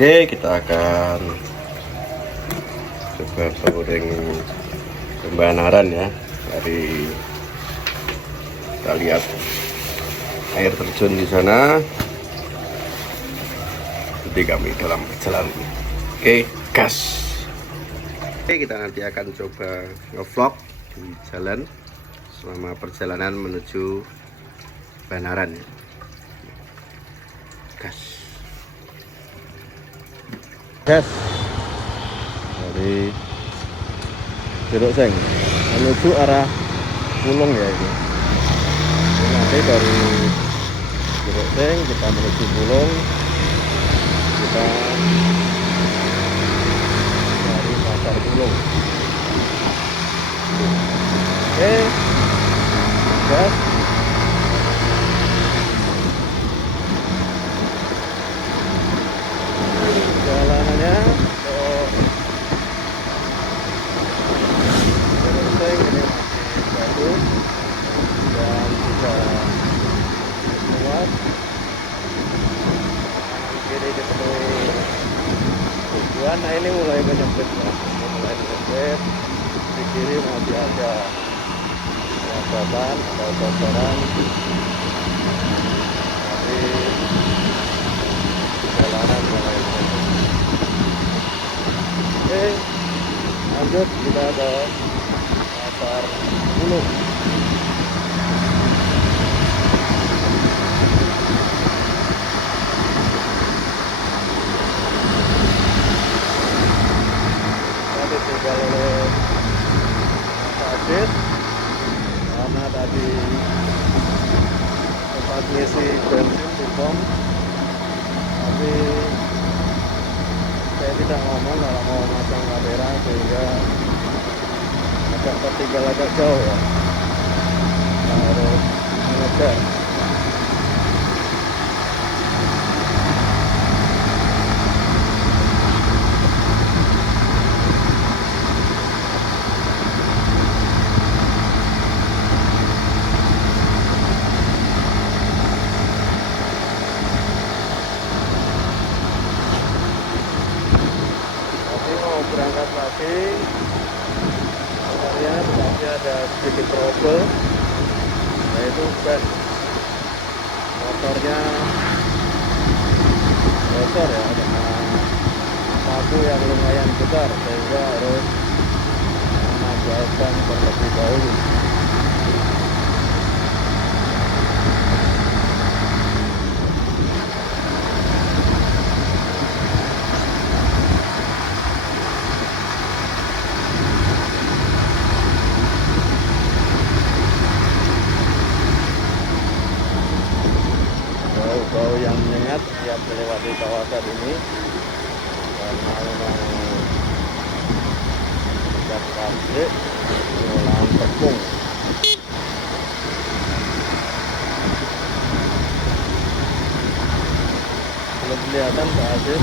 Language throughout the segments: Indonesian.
Oke, kita akan coba touring Pembanaran ya. Dari kita lihat air terjun di sana. Jadi kami dalam perjalanan. Oke, gas. Oke, kita nanti akan coba ngevlog di jalan selama perjalanan menuju Banaran ya. Gas. Gas. Dari Jeruk Seng menuju arah Pulung ya ini. Nanti dari Jeruk Seng kita menuju Pulung, kita dari Pasar Pulung. Oke, gas. Jalanannya ini masih bagus dan juga kuat. Kiri dipenuhi tujuan. Nah, ini mulai menyempit ya. Mulai menyempit. Di kiri masih ada jembatan atau bocoran, tapi jalanan mulai menyempit. Oke, lanjut kita ke Pasar Pulung. Tadi tinggal oleh Adit karena tadi tempat ngisi bensin di pom, tapi saya tidak ngomong kalau mau masang kamera sehingga agak tertinggal agak jauh ya. Kita harus mengejar. Tapi mau berangkat lagi, sebenarnya tetapi ada sedikit trouble, yaitu ban motornya bocor ya, dengan paku yang lumayan besar sehingga harus menambahkan terlebih dahulu. Bau yang menyengat setiap melewati kawasan ini karena memang dekat pabrik pengolahan tepung. Belum kelihatan Pak Adit.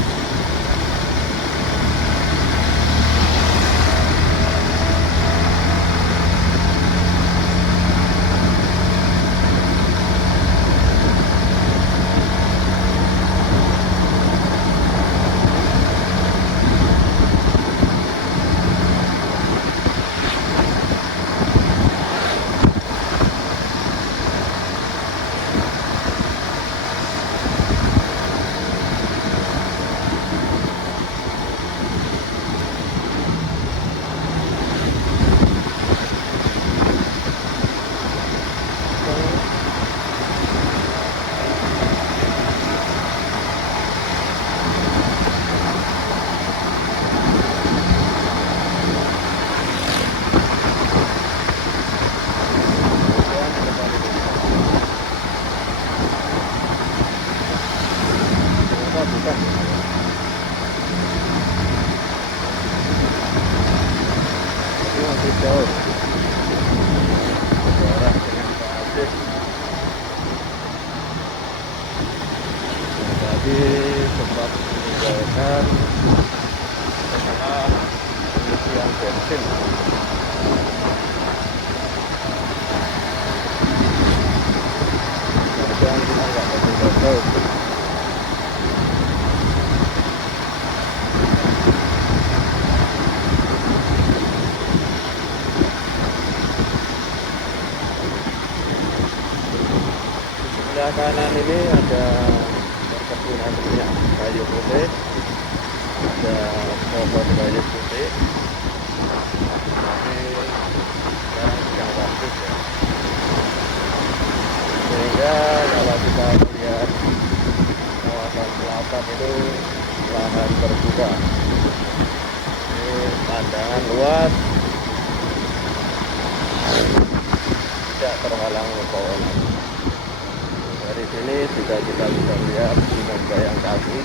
Bukan. Tapi masih jauh jarak dengan Pak Adit. Tadi sempat meninggalkan setelah pengisian bensin. Dan kita nggak betul-betul kanan ini ada perkebunan minyak kayu putih, ada pohon kayu putih. Ini sekarang sedang bagus ya, sehingga kalau kita melihat kawasan selatan itu lahan terbuka, ini pandangan luas, tidak terhalang pohon. Dari sini juga kita bisa lihat Gunung Bayangkari.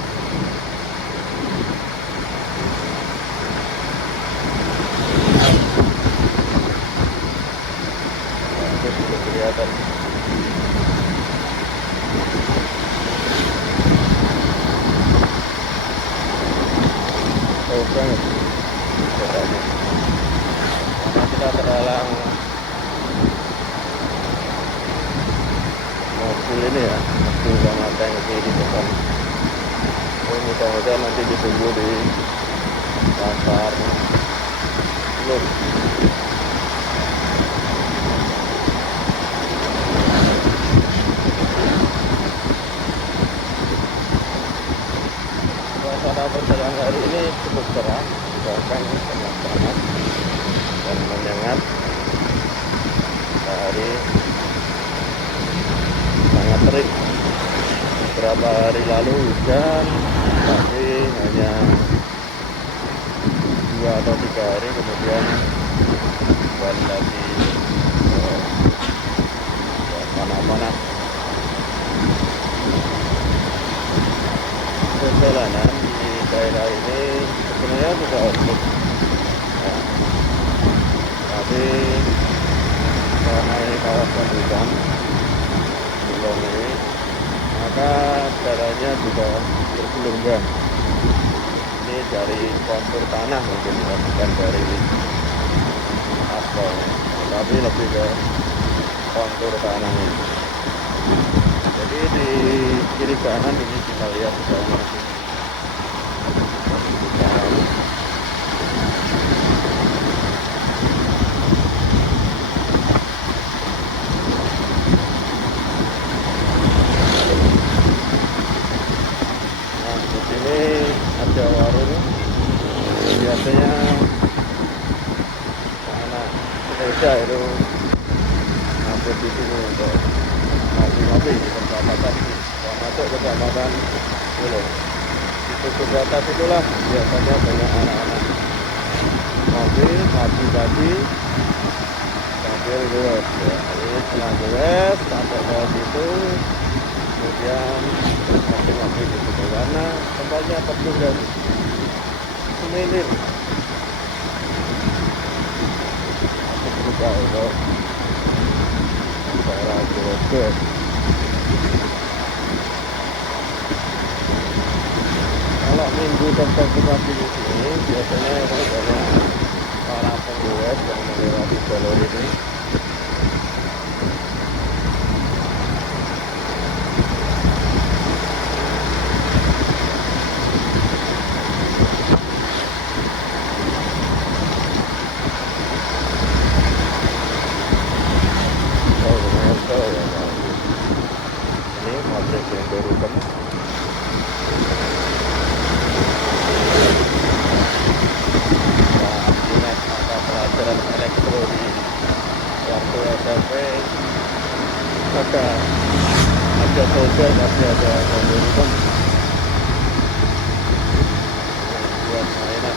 Itu sudah kelihatan. Jauh banget bedanya. Karena kita terhalang mobil ini ya, mobil sama tangki di depan. Mudah-mudahan nanti ditunggu di pasar Blok. Suasana perjalanan hari ini cukup cerah, bahkan sangat panas dan menyengat. Hari sangat terik. Beberapa hari lalu hujan, tapi hanya 2 atau 3 hari kemudian kembali lagi panas-panas. Perjalanan di daerah ini sebenarnya sudah oke ya, tapi karena ini kawasan hutan Bulong ini, maka jalannya juga bergelombang. Ini dari kontur tanah mungkin ya, bukan dari aspal, tapi lebih ke kontur tanah ini. Jadi di kiri kanan ini kita lihat sudah masih hutan. Nah, di sini ada warung. Biasanya anak Indonesia itu hampir di sini untuk ngopi-ngopi di persahabatan, termasuk persahabatan Bulong. Di tujuh atas itulah biasanya banyak anak-anak ngopi pagi-pagi sambil goes ya. Ini setelah goes sampai ke situ, kemudian ngopi-ngopi di situ karena tempatnya teduh dan semilir. Aku berubah untuk daerah goes. Kalau minggu tempat di sini biasanya itu banyak para penggoes yang melewati jalur ini. Oh, lumayan jauh ya. Ini pabrik Indorukem. Pelajaran elektro di waktu SMP ada solder, masih ada Indorukem buat mainan.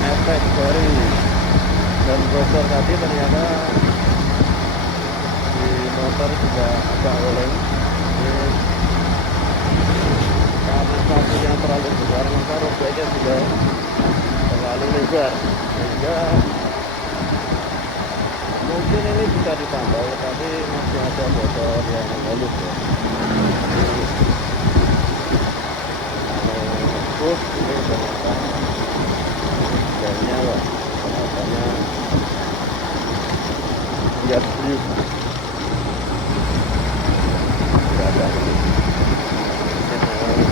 Efek dari dan browser tadi ternyata di motor juga agak oleng. Ini karena sapunya terlalu besar, maka robeknya juga terlalu lebar, sehingga mungkin ini bisa ditambal, tapi masih ada bocor yang halus ya. bagus, ini ternyata jalannya loh, katanya lihat view nggak ada ini memang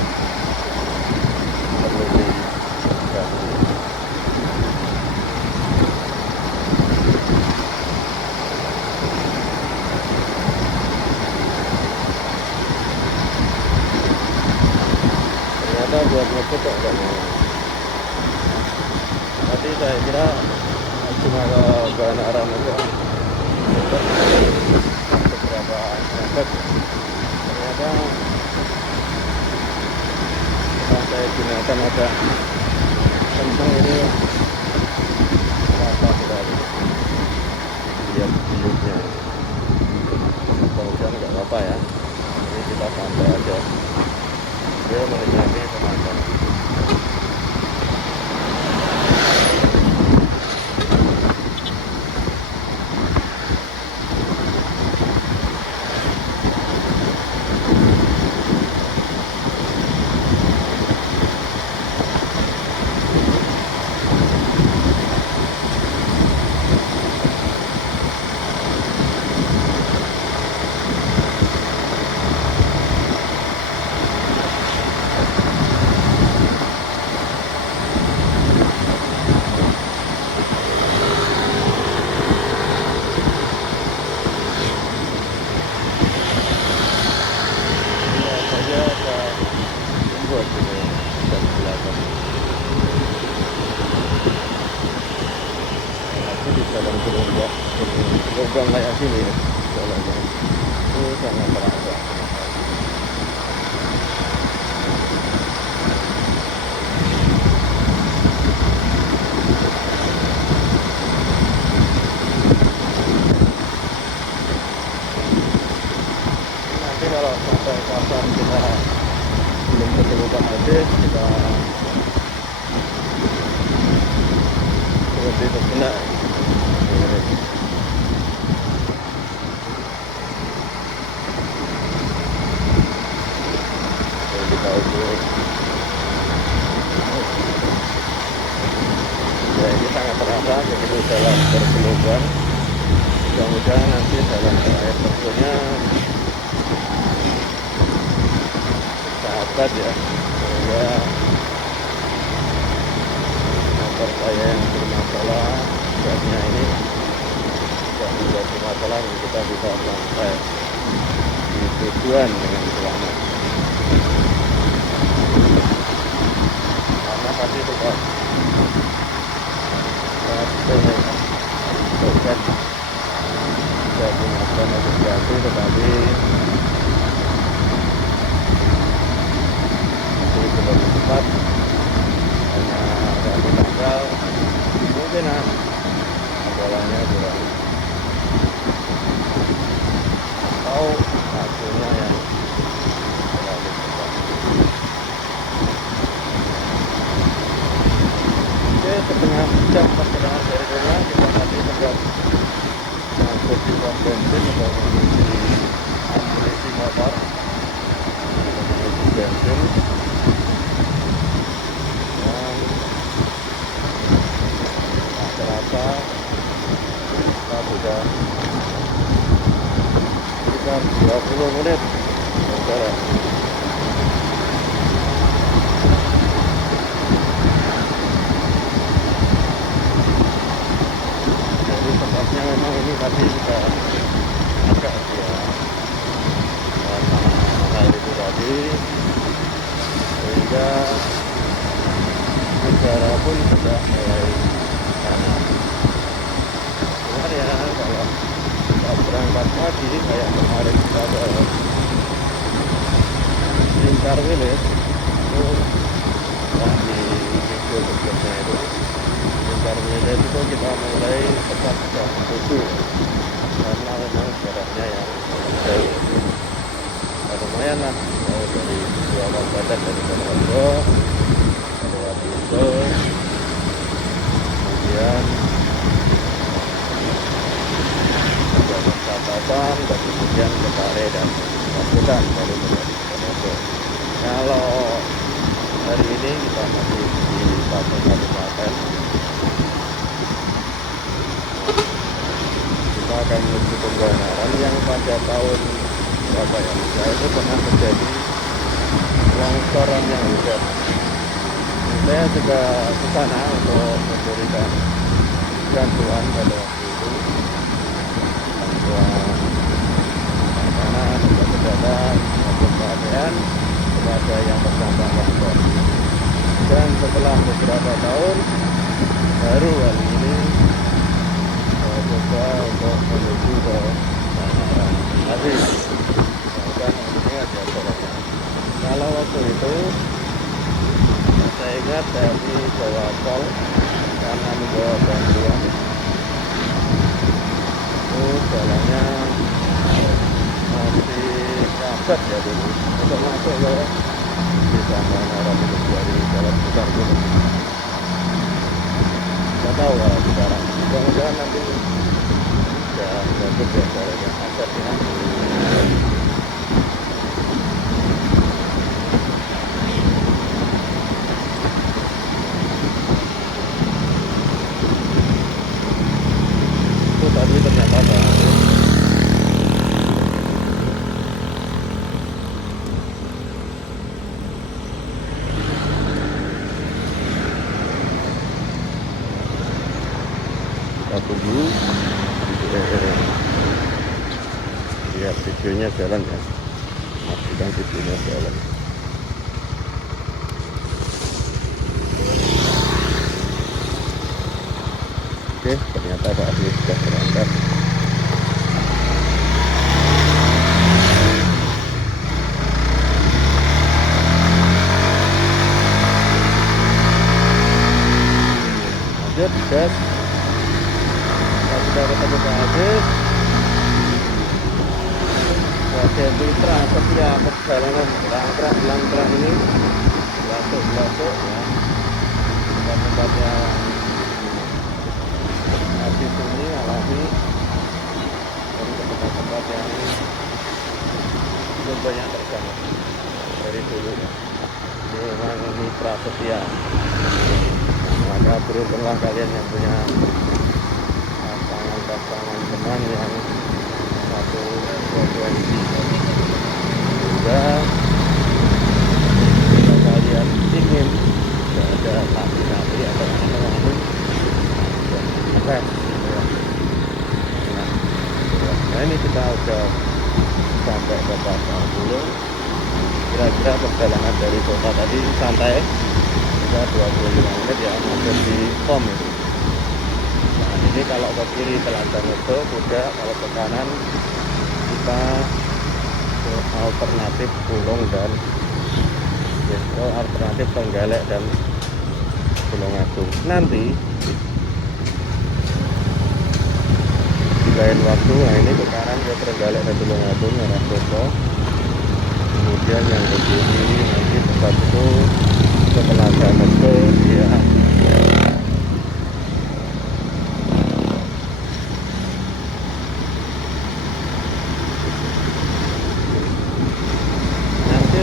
perlu diganti. Ternyata buat ngebut kok nggak mau. Tadi saya kira cuma bahan arang aja beberapa meter, ternyata setelah saya gunakan agak kencang ini rata sekali. Lihat viewnya, hujan nggak apa-apa ya, ini kita santai aja, dia menikmati pemandangan. Buat ini jam 8 aku di jalan gelombang kayak gini ya, jalannya itu sangat terasa. Nanti kalau sampai kapan kita belum ketemu Pak Ade, kita berhenti sejenak. Jadi kita ukur. Ya ini sangat terasa begitu jalan bergelombang. Mudah-mudahan nanti jalan terakhir tentunya sahabat ya, sehingga motor saya yang bermasalah gasnya ini tidak menjadi masalah dan kita bisa sampai di tujuan dengan selamat. Karena tadi sudah proses sudah gunakan navigasi, tetapi belum cepat, hanya satu tanggal, mungkin jalannya kurang atau hasilnya yang terlalu cepat. Oke, setengah jam perjalanan dari rumah kita tadi sempat masuk di pom bensin untuk mengisi amunisi motor, mengisi bensin. Rata kita sudah sekitar 20 menit saudara. Jadi tempatnya memang ini tadi sudah agak ya karena itu tadi, sehingga udara pun sudah mulai panas. Cuman ya kalau kita berangkat pagi kayak kemarin kita ke Lingkar Village itu di video sebelumnya itu, Lingkar Village itu kita mulai tepat jam 7 karena memang jaraknya yang jauh. Nah, lumayan lah dari dua kabupaten, dari Purworejo, lewat Bogor, kemudian Balikpapan, dan kemudian ke Pare dan Pacitan, baru ke Purworejo. Kalau hari ini kita masih di Pasar Kabupaten. Kita akan menuju Pembenaran yang pada tahun berapa ya? Saya itu pernah terjadi longsoran yang hebat. Saya juga ke sana untuk memberikan bantuan pada waktu itu, bantuan makanan, obat-obatan, maupun pakaian kepada yang terdampak longsor. Dan setelah beberapa tahun, baru kali ini saya coba untuk menuju ke Panaran. Tapi misalkan ini ada jalannya. Kalau waktu itu saya ingat dari Jawa Tol karena membawa bantuan itu jalannya masih kabat ya dulu untuk masuk ke desa Panaran itu dari jalan besar dulu. Nggak tahu kalau sekarang, mudah-mudahan nanti ya bagus ya jalannya asetnya. Tadi ternyata ada kita tunggu lihat videonya jalan ya, pastikan videonya jalan. Oke, ternyata Pak Asli sudah berangkat. Lanjut, gas. Kita sudah ketemu Pak Aziz. Bagian mitra setia perjalanan berangkat ini masuk ya. Tempat-tempatnya Aziz ini alami, dan tempat-tempat yang belum banyak terjamah dari dulu ya. Ini memang mitra setia. Maka beruntunglah kalian yang punya pasangan teman yang satu frekuensi, sehingga jika kalian ingin ada nabi-nabi atau anu-anu akses ya. Nah ini kita udah sampai ke Pasar Bulung. Kira-kira perjalanan dari kota tadi santai kita 25 menit ya, hampir di pom itu. Nah ini kalau ke kiri Telaga Ngedo kuda, kalau ke kanan kita ke alternatif Pulung dan alternatif Tenggalek dan Tulungagung. Nanti di lain waktu, nah ini ke kanan ke Tenggalek dan Tulungagung arah Sopo. Kemudian yang ke kiri nanti tempat itu ke Telaga Ngedo ya. Nanti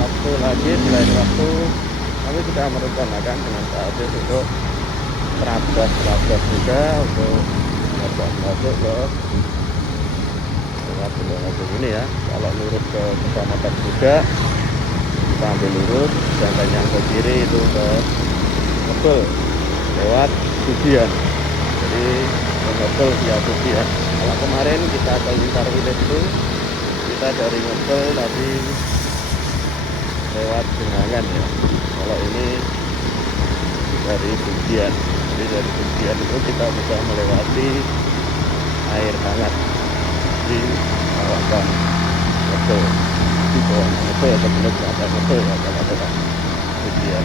waktu lagi di lain waktu kami sudah merencanakan dengan Pak Aziz untuk terabas juga untuk masuk ke Tulungagung ini ya. Kalau lurus ke Kecamatan Kuda kita ambil lurus, dan yang ke kiri itu ke Ngebel lewat Sugian, jadi ke Ngebel via Sugian. Kalau kemarin kita ke Lingkar Wilis itu kita dari Ngebel tapi lewat Genangan ya. Kalau ini dari Sugian, jadi dari Sugian itu kita bisa melewati air hangat di kawasan Ngebel, di bawah Ngebel sebelum ada Ngebel ya, kalau ada Sugian.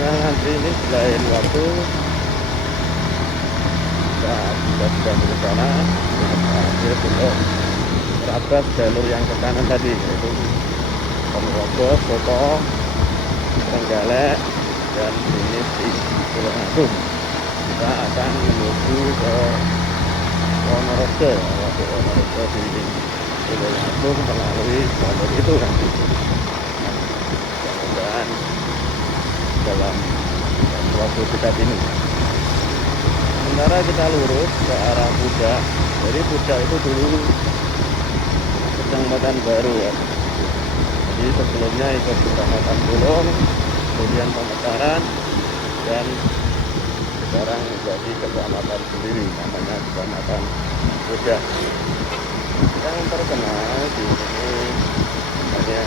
Nah nanti ini selain waktu kita sudah berencana untuk terabas jalur yang ke kanan tadi, yaitu Ponorogo, Soto, Tenggalek, dan ini di Tulungagung. Kita akan menuju ke Ponorogo, waktu Ponorogo di sudah langsung melalui jalur itu nanti. Mudah-mudahan dalam waktu dekat ini. Sementara kita lurus ke arah Pudak. Jadi Pudak itu dulu Kecamatan Baru ya. Jadi sebelumnya ikut Kecamatan Bulung, kemudian Pemekaran, dan sekarang jadi kecamatan sendiri, namanya Kecamatan Pudak. Yang terkenal di sini hanya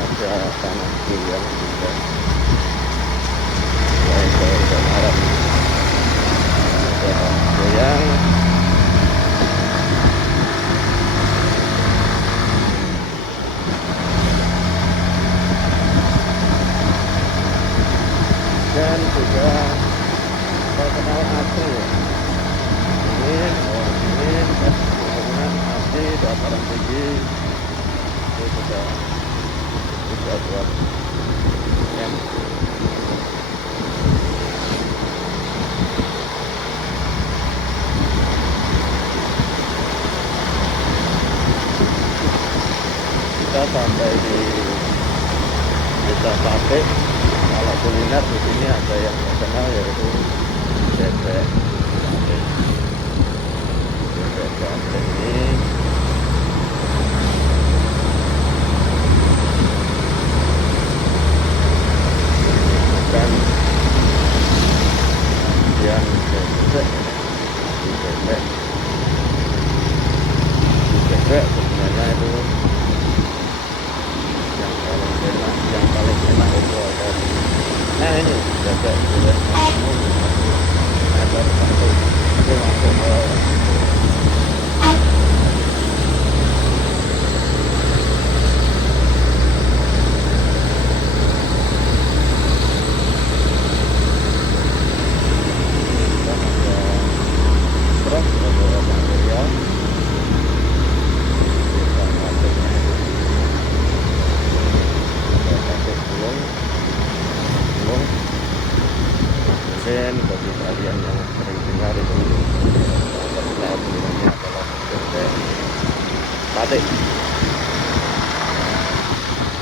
ada tanah goyang juga. Selain dari Arab, ada tanah goyang. Dan juga terkenal asli ya. Dingin, dingin, pegunungan asli, dataran tinggi itu juga buat yang kita sampai di Desa Sate. Kalau kuliner di sini ada yang terkenal yaitu bebek sate. Bebek sate ini bukan yang bebek, bebek sebenarnya itu yang paling enak itu ada. Nah ini bebek meter satu itu masuk ke truk atau material kita masuknya itu ada satu Bulung. Mungkin bagi kalian yang sering dengar itu terkenal sebenarnya adalah bebek sate.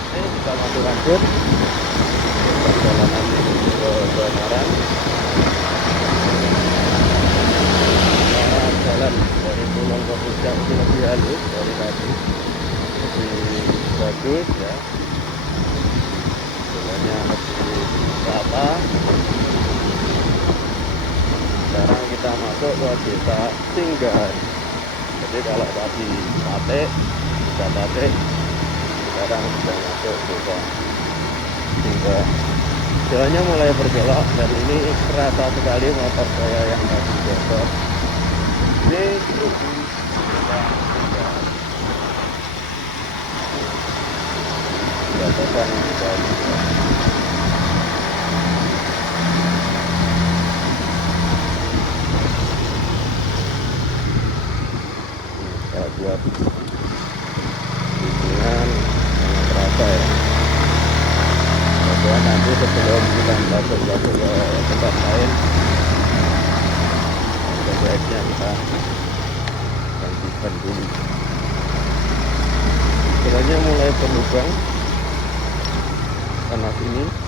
Ini kita masuk lanjut perjalanan menuju ke Semarang. Jalan dari Bulung ke Pudak itu lebih halus dari tadi, lebih bagus ya, jalannya lebih rata. Sekarang kita masuk ke Desa Singgahan. Jadi kalau tadi Sate, sekarang sudah masuk Desa Singgahan. Jalannya mulai berkelok dan ini terasa sekali motor saya yang tadi bocor. Ini Desa Singgahan. Jatuhkan juga. Buat hubungan sangat terasa ya. Bahwa nanti sebelum kita masuk ke tempat lain, sebaiknya kita gantikan dulu. Sebenarnya mulai berlubang tanah ini.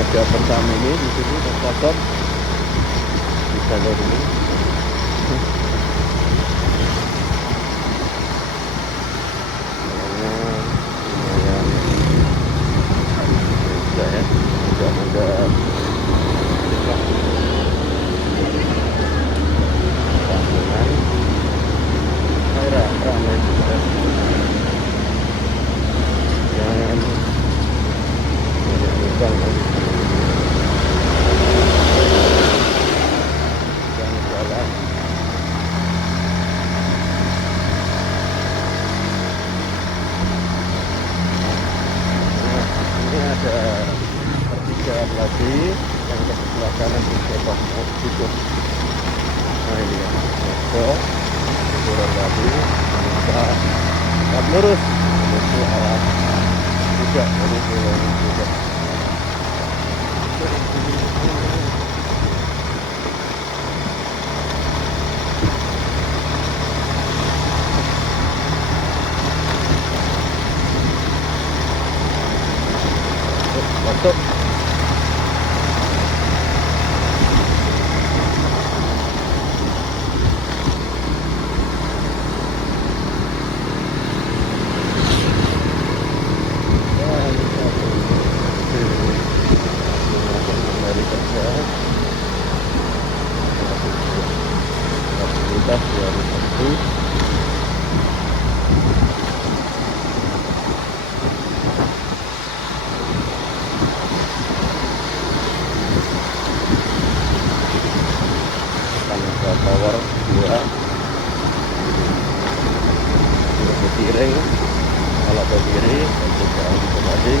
Ada pertama ini di sini tercatat di jalur ini. Lumayan juga ya, tidak ada sambungan. Ramai juga. Jangan lubang lagi. Ada pertigaan lagi yang ke sebelah kanan di Depok itu. Nah ini ya, turun lagi kita lurus menuju arah Pudak dari Bulung Pudak. masuk. Kembali kerja aktivitas 2001. Tangga power 2 ke piring, kalau ke kiri juga untuk tadi.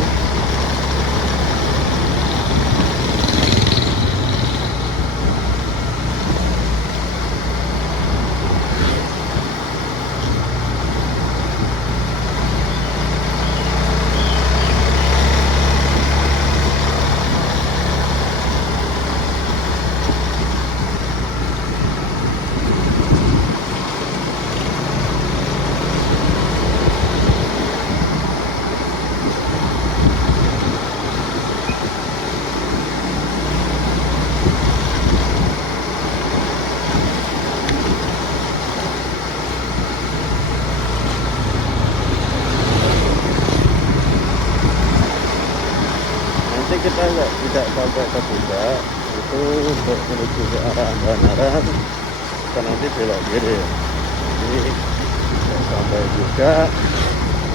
Nanti kita tidak sampai ke puncak itu untuk menuju ke arah Banaran, kita nanti belok kiri. Ini tidak sampai juga,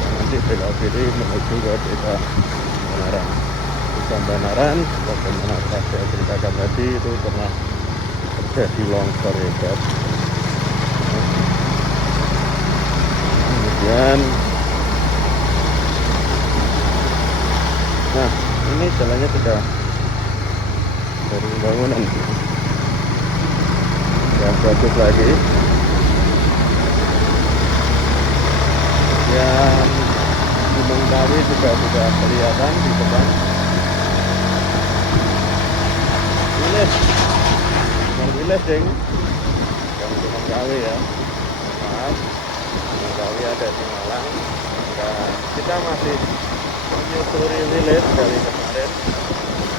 nanti belok kiri menuju ke desa Banaran. Desa Banaran, bagaimana saya ceritakan tadi, itu pernah terjadi longsor hebat. Kemudian nah ini jalannya sudah dari bangunan sudah bagus lagi. Yang Gunung Kawi juga sudah kelihatan di depan. Wilis, yang wilis ding, yang Gunung Kawi ya. Maaf, Gunung Kawi ada di Malang. Nah, kita masih menyusuri wilis dari kemarin,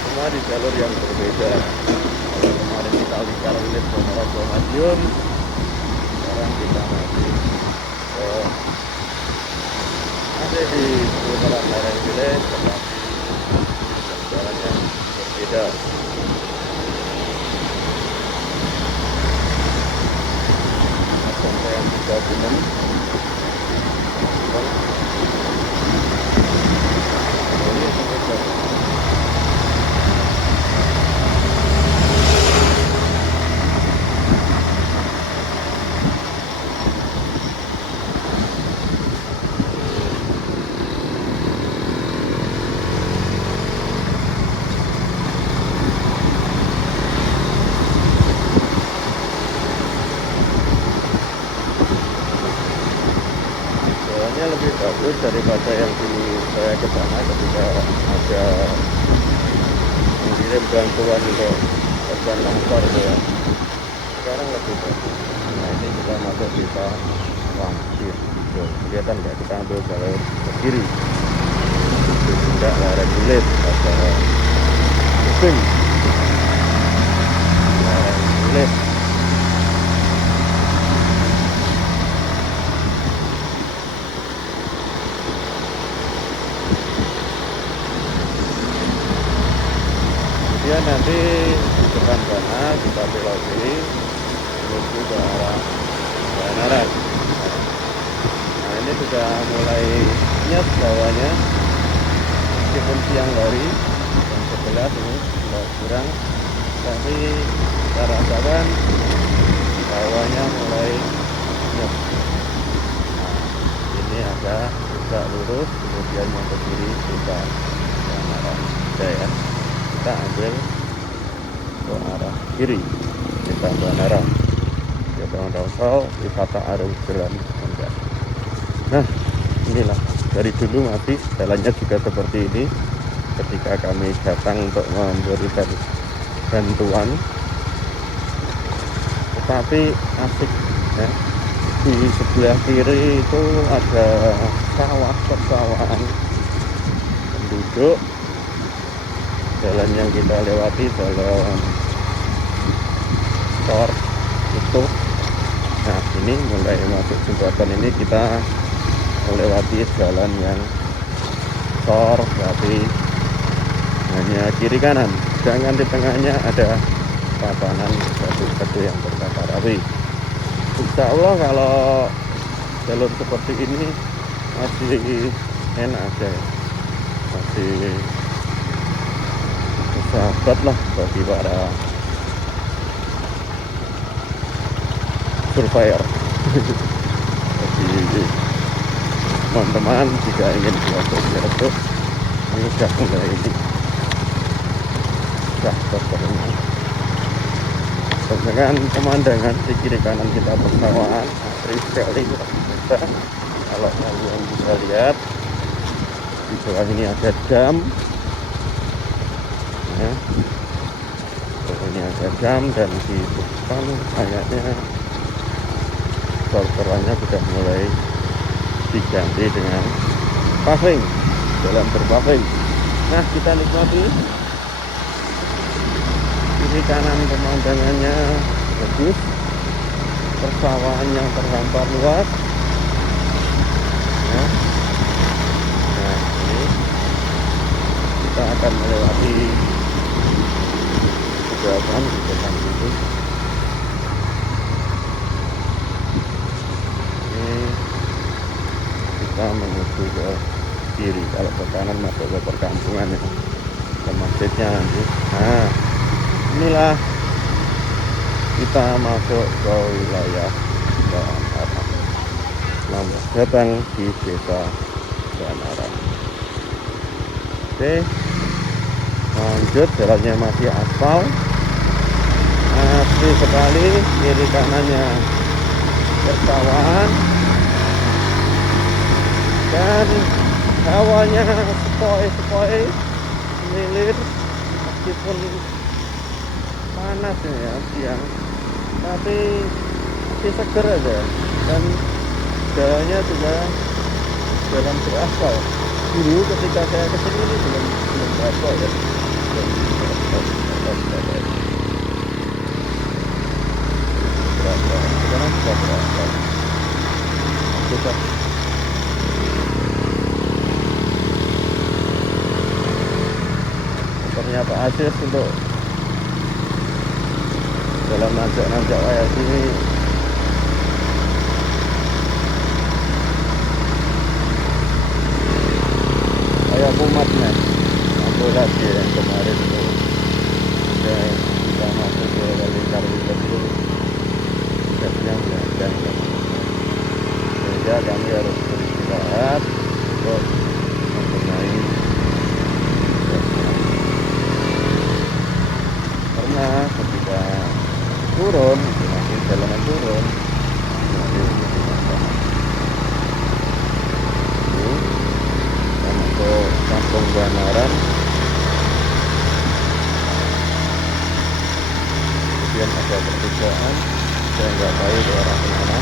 cuma di jalur yang berbeda. Kalau kemarin kita lingkar wilis Ponorogo Madiun, sekarang kita masih di seputaran lereng wilis, tetapi jalan yang berbeda. Sampai yang 36. Lebih bagus daripada yang dulu saya ke sana ketika ada mengirim bantuan untuk korban longsor itu ya. Sekarang lebih bagus. Nah ini kita masuk desa Wangkir. Kelihatan nggak, kita ambil jalur ke kiri. Itu juga lereng wilis ada pusing. Lereng wilis. Kemudian nanti di depan sana kita belok kiri menuju ke arah Banaran. Nah ini sudah mulai nyet bawahnya, meskipun siang hari jam 11 ini sudah kurang, tapi kita rasakan bawahnya mulai nyet. Nah ini ada buka lurus, kemudian yang ke kiri kita Banaran. Udah ya, kita ambil ke arah kiri kita Banaran. Tahu wisata Arung Jeram. Nah inilah dari dulu masih jalannya juga seperti ini ketika kami datang untuk memberikan bantuan, tetapi asik ya. Di sebelah kiri itu ada sawah persawahan penduduk, jalan yang kita lewati jalan Tor itu. Nah ini mulai masuk jembatan ini kita melewati jalan yang Tor, berarti hanya kiri kanan, sedangkan di tengahnya ada tatanan batu-batu yang terbakar api. Insya Allah kalau jalur seperti ini masih enak aja ya, masih sahabat lah bagi para surveyor. Jadi teman-teman jika ingin foto-foto ini sudah mulai ini sudah terkenal dengan pemandangan di kiri kanan kita persawahan asri sekali luar biasa. Kalau kalian bisa lihat di bawah ini ada dam ya. Ini ada dam dan di depan kayaknya trotoarnya sudah mulai diganti dengan paving, jalan berpaving. Nah kita nikmati kiri kanan, pemandangannya bagus, persawahan yang terhampar luas ya. Nah ini kita akan melewati jembatan di depan itu. Ini kita menuju ke kiri, kalau ke kanan masuk ke perkampungan ya, ke masjidnya nanti. Nah inilah kita masuk ke wilayah Banaran. Selamat datang di desa Banaran. Oke, lanjut, jalannya masih aspal, asli sekali, kiri kanannya persawahan dan hawanya sepoi-sepoi milir, meskipun panas ya siang, tapi masih seger aja, dan jalannya juga jalan beraspal. Dulu ketika saya kesini ini belum beraspal ya. Sekarang sudah beraspal. Susah. Motornya Pak Asis untuk dalam nanjak-nanjak kayak sini kayak kumatnya. Aku lagi yang kemarin itu kita masuk ke lingkar itu gasnya dan sehingga kami harus beristirahat untuk membenahi gasnya, karena ketika turun masih jalanan turun masih masalah. Ini kita masuk kampung Banaran, kemudian ada pertigaan, saya nggak tahu itu arah kemana.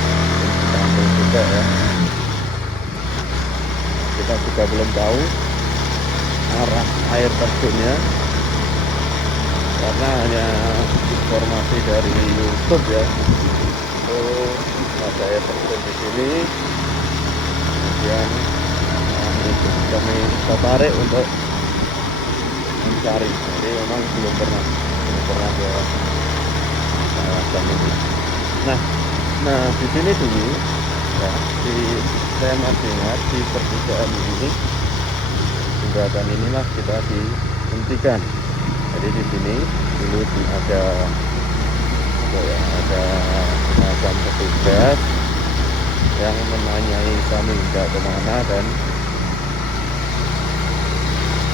Ini kampung juga ya, kita juga belum tahu arah air terjunnya karena hanya informasi dari YouTube ya. Ada air terjun di sini, kemudian kami tertarik untuk mencari. Jadi memang belum pernah ke kawasan ini. Nah di sini dulu ya, saya masih ingat di pertigaan ini, jembatan inilah kita dihentikan. Jadi di sini dulu ada semacam petugas yang menanyai kami tidak kemana, dan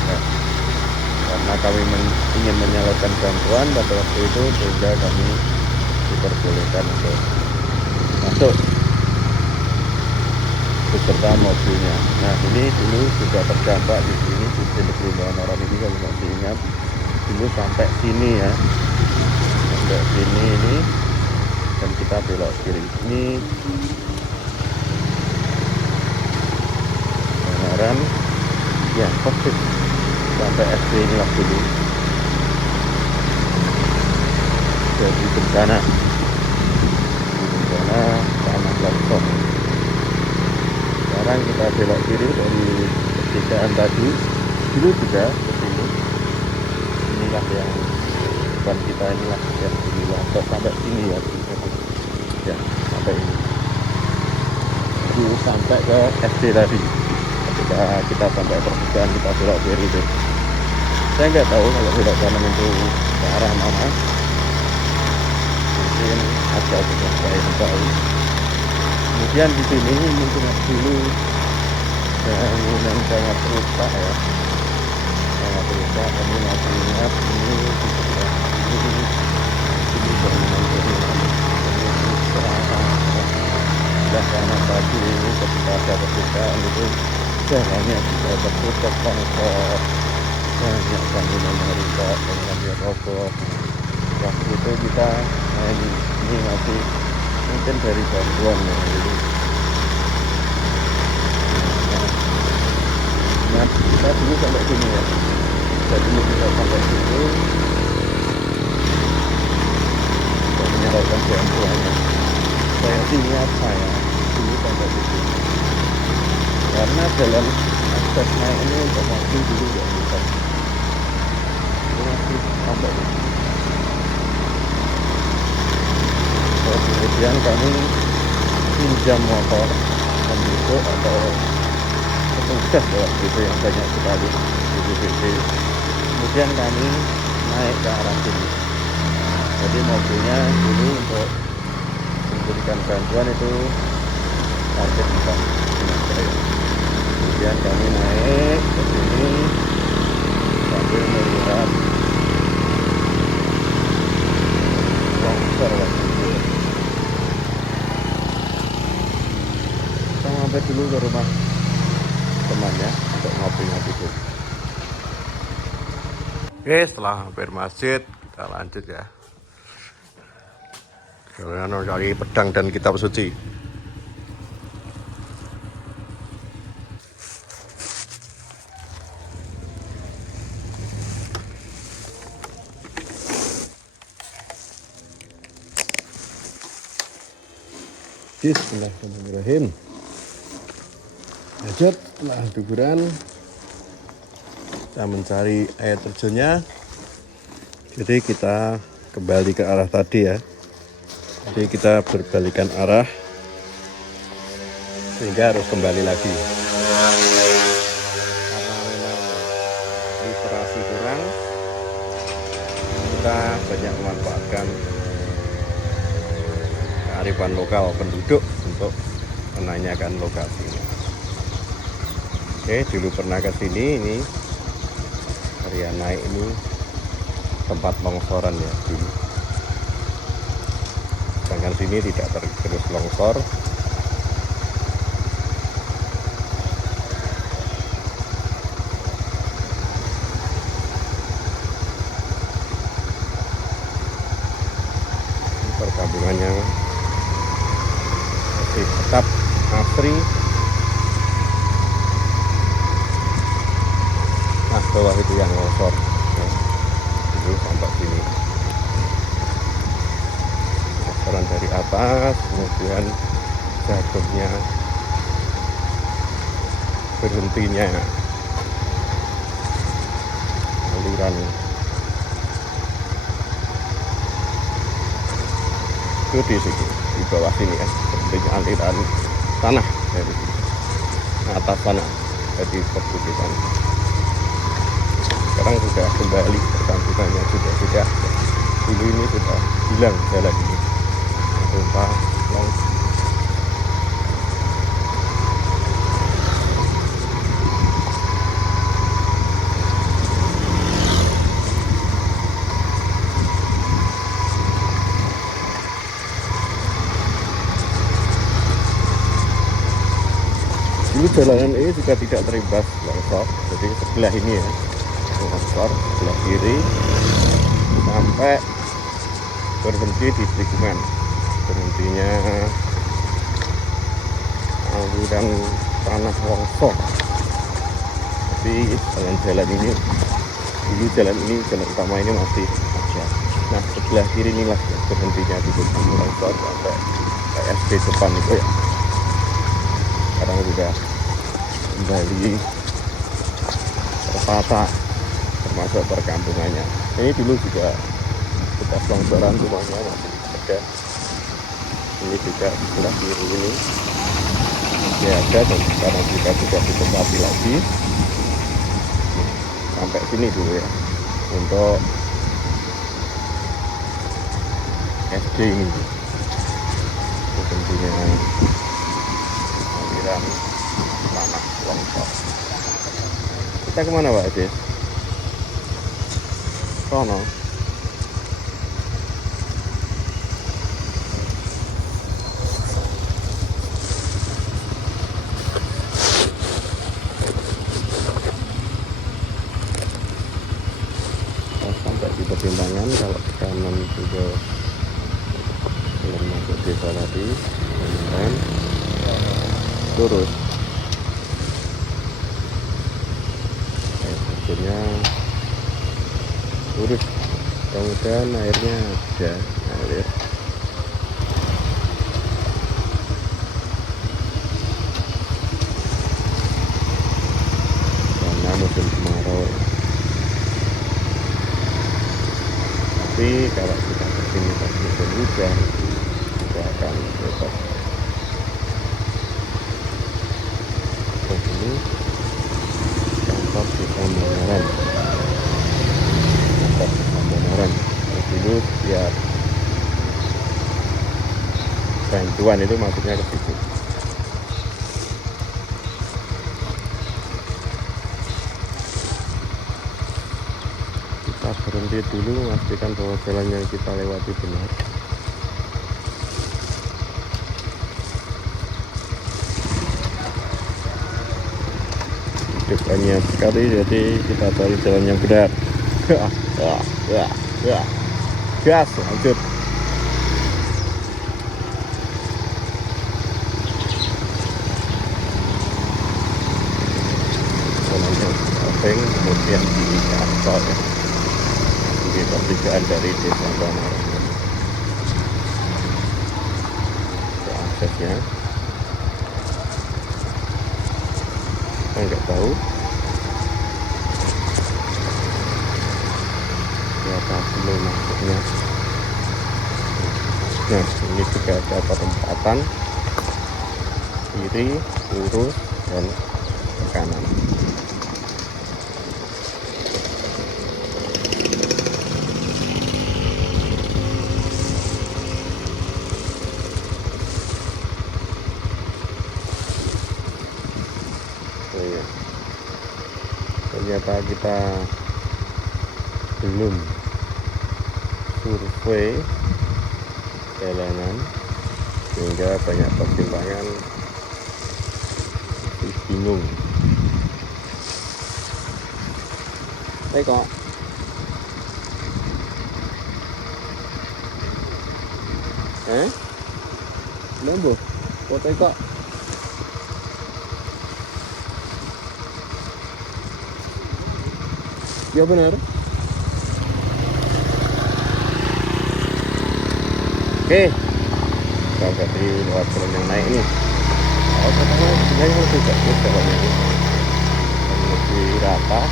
ya, karena kami ingin menyalurkan bantuan pada waktu itu, sehingga kami diperbolehkan untuk masuk beserta mobilnya. Nah ini dulu juga terdampak di sini di negeri Banaran ini, kalau masih ingat dulu sampai sini ya, sampai sini ini, dan kita belok kiri. Ini Banaran ya, persis sampai SD inilah dulu jadi bencana tanah longsor. Sekarang kita belok kiri dari pertigaan tadi, dulu juga ke sini. Inilah yang depan kita, inilah yang dulu longsor sampai sini ya, ya sampai ini. Dulu sampai ke SD tadi. Ketika kita sampai pertigaan kita belok kiri itu. Saya nggak tahu kalau belok kanan itu ke arah mana. Mungkin ada juga saya yang tahu. Kemudian di sini mungkin dulu bangunan sangat rusak ya, sangat rusak. Kami masih ingat ini di sebelah ini bangunan sebelah kanan tadi ini ketika ada pertigaan itu jalannya juga tertutup longsor, banyak bangunan yang rusak, bangunan yang roboh. Waktu itu kita ini masih mungkin dari bantuan ya gitu. Nah, kita dulu sampai sini ya. Jadi kita sampai sini kita menyalurkan bantuannya. Saya ingat saya dulu sampai sini. Karena jalan akses naik ini untuk mobil dulu nggak bisa. Ini masih sampai sini. Kemudian kami pinjam motor penduduk atau petugas waktu itu yang banyak sekali di BPD. Kemudian kami naik ke arah sini. Jadi mobilnya dulu untuk memberikan bantuan itu parkir di sana. Kemudian kami naik ke sini sambil melihat longsor waktu itu. Kita mampir dulu ke rumah temannya untuk ngopi-ngopi dulu. Oke, setelah hampir masjid kita lanjut ya. Kalian cari pedang dan kitab suci. Bismillahirrahmanirrahim. Lanjut setelah dukuran kita mencari air terjunnya. Jadi kita kembali ke arah tadi ya. Jadi kita berbalikan arah sehingga harus kembali lagi. Karena memang literasi kurang, kita banyak memanfaatkan kearifan lokal penduduk untuk menanyakan lokasinya. Oke, dulu pernah ke sini, ini area naik ini tempat longsoran ya dulu. Sedangkan sini tidak tergerus longsor. Perkampungannya masih tetap asri. Nah, bawah itu yang longsor ya. Itu sampai sini longsoran dari atas, kemudian jatuhnya, berhentinya aliran itu di sini, di bawah sini ya, berhentinya aliran tanah dari atas sana jadi perbukitan. Sekarang sudah kembali perkampungannya, sudah dulu ini sudah hilang jalan ini, tumpah longsor. Dulu jalanan ini juga tidak terimbas longsor, jadi sebelah ini ya longsor, sebelah kiri sampai berhenti di tikungan, berhentinya aliran tanah longsor. Jadi jalan-jalan ini Dulu jalan utama ini masih ada. Nah sebelah kiri inilah berhentinya di depan longsor sampai ke SD depan itu ya. Sekarang sudah kembali tertata termasuk perkampungannya. Ini dulu juga bekas longsoran rumahnya masih ada. Ini juga sebelah kiri ini masih ada dan sekarang juga sudah ditempati lagi. Sampai sini dulu ya untuk SD ini tentunya aliran tanah longsor. Kita kemana Pak Ade? Sono. Sampai di pertimbangan kalau ke kanan juga belum masuk desa tadi, kemudian lurus. Akhirnya lurus, kemudian airnya ada air. Karena musim kemarau. Tapi kalau kita kesini pas musim hujan kita akan bebas. Ini kantor desa Monaran. Kantor desa Monaran. Dulu tiap bantuan itu masuknya ke situ. Kita berhenti dulu memastikan bahwa jalan yang kita lewati benar. Depannya sekali, jadi kita cari jalan yang benar. Gas, lanjut. Jalan yang samping, kemudian di kantor ya. Di pertigaan dari desa Monaran. Itu aksesnya. Saya nggak tahu siapa belum masuknya. Nah ini juga ada perempatan kiri, lurus, dan ke kanan. Ya. Ternyata kita belum survei jalanan sehingga banyak pertimbangan, bingung. Đây kok. Belum bu, foto kok. Ya benar. Oke, kita ganti lewat jalan yang naik ini. Oh, pertama sebenarnya lebih bagus jalannya ini, lebih rata.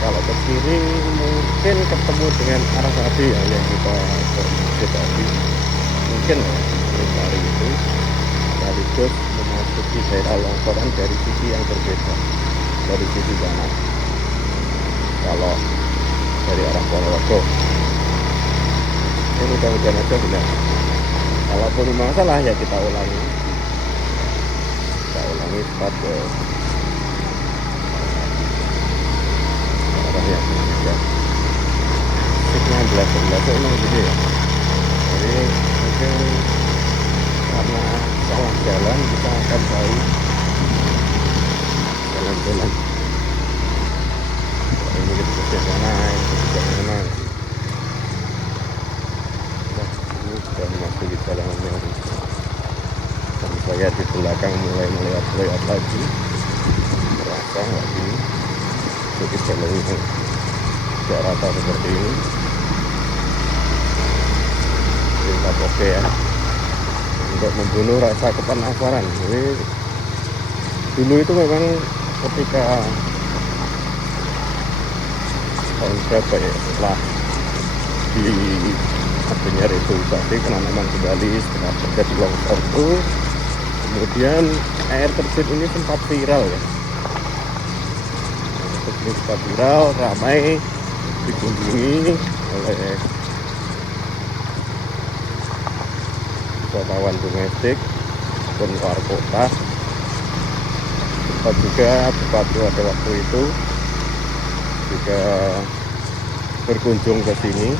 Kalau ke kiri mungkin ketemu dengan arah tadi ya, yang kita informasi tadi. Mungkin ya, dari itu sekaligus memasuki daerah longsoran dari sisi yang berbeda, dari sisi kanan. Kalau dari arah Ponorogo ini mudah-mudahan aja benar. Kalaupun masalah ya kita ulangi cepat ke arah yang berbeda. Siknya 11 emang gitu ya. Jadi mungkin karena salah jalan kita akan tahu jalan-jalan. Ini kita ke sana, ini ke mana. Nah, ini sudah memasuki jalanan yang dan saya di belakang mulai melihat lagi, merasa lagi sedikit jalan ini tidak rata seperti ini. Kita oke ya, untuk membunuh rasa kepenasaran. Jadi dulu itu memang ketika tahun berapa ya, setelah di adanya revitalisasi penanaman kembali setelah terjadi longsor itu, kemudian air terjun ini sempat viral ya. Ini sempat viral, ramai dikunjungi oleh wisatawan domestik dan luar kota. Sempat juga bupati pada waktu itu juga berkunjung ke sini.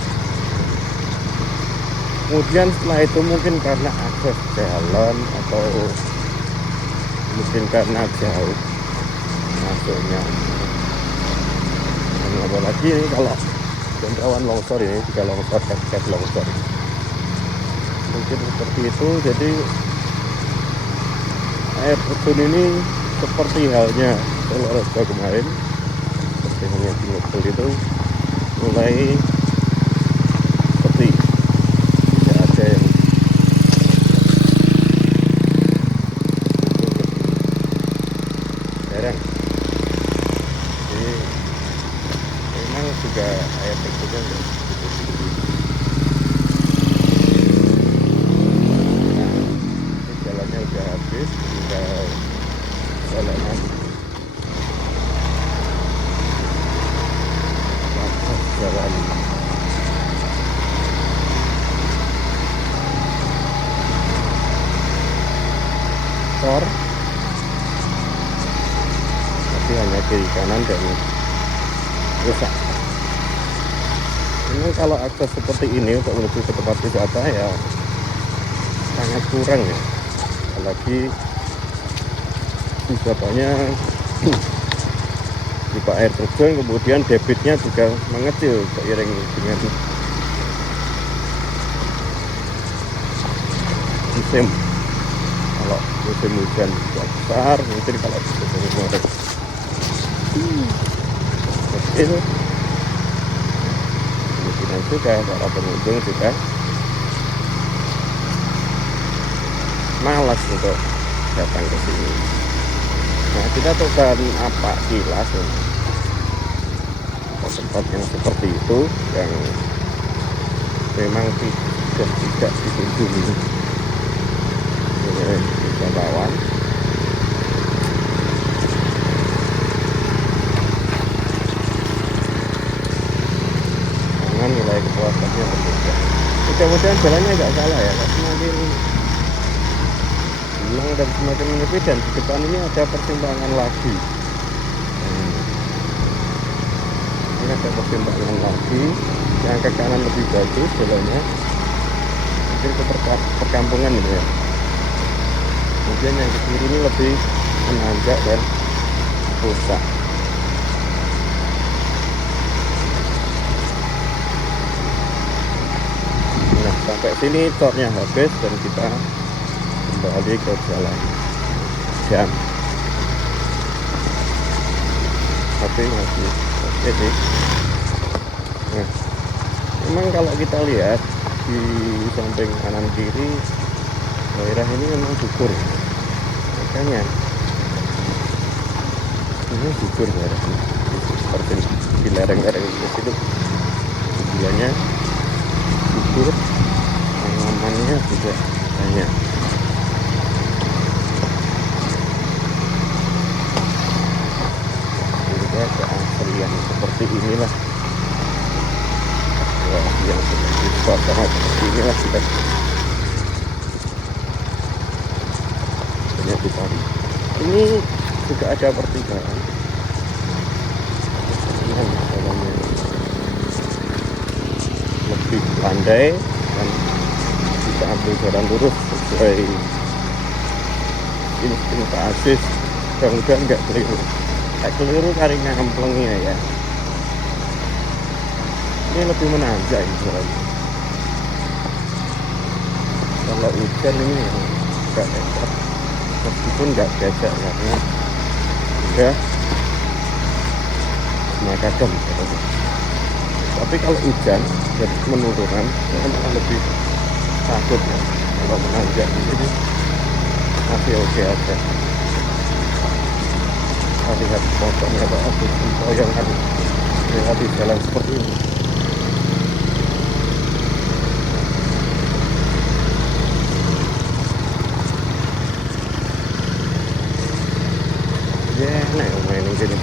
Kemudian setelah itu mungkin karena akses jalan atau mungkin karena jauh masuknya, dan apalagi ini kalau rawan longsor ini juga longsor ket longsor mungkin seperti itu. Jadi air terjun ini seperti halnya Solorejo kemarin, seperti halnya di Mobil itu mulai sepi, tidak ada yang jarang. Jadi memang juga air terjunnya nggak begitu tinggi. Jalannya udah habis, tinggal jalanan jalan tol, tapi hanya kiri kanan dan rusak. Memang kalau akses seperti ini untuk menuju ke tempat wisata ya sangat kurang ya, apalagi wisatanya di air terjun, kemudian debitnya juga mengecil seiring dengan musim. Kalau musim hujan juga besar, mungkin kalau musim Maret kecil. Kemungkinan juga para pengunjung juga malas untuk datang ke sini. Nah, kita coba apa kilas ya, tempat yang seperti itu yang memang tidak dikunjungi oleh wisatawan. Dengan nilai kepuasannya berbeda. Mudah-mudahan jalannya nggak salah ya, karena semakin hilang dan semakin menyempit, dan di depan ini ada persimpangan lagi. Ini ada persimpangan lagi yang ke kanan lebih bagus jalannya, mungkin ke perkampungan gitu ya. Kemudian yang ke kiri ini lebih menanjak dan rusak. Nah, sampai sini tornya habis dan kita kembali ke jalan jam. Tapi masih oke sih. Nah, memang kalau kita lihat di samping kanan kiri daerah ini memang subur, makanya ini subur daerah ini, seperti di lereng-lereng di situ sebenarnya subur, tanamannya juga banyak. Juga keaslian seperti inilah, yang seperti suasana seperti inilah kita banyak dicari. Ini juga ada pertigaan, lebih landai dan bisa ambil jalan lurus sesuai insting Pak Aziz. Mudah-mudahan nggak keliru cari ngamplengnya ya. Ini lebih menanjak ini jalannya. Kalau hujan ini agak nekat, meskipun nggak gajak karena udah kadang Tapi kalau hujan dan menurunan, saya malah lebih takut ya. Kalau menanjak di sini masih oke aja. Kita lihat motornya Pak Agus sempoyongan lewat di jalan seperti ini. Ya, enak main di sini.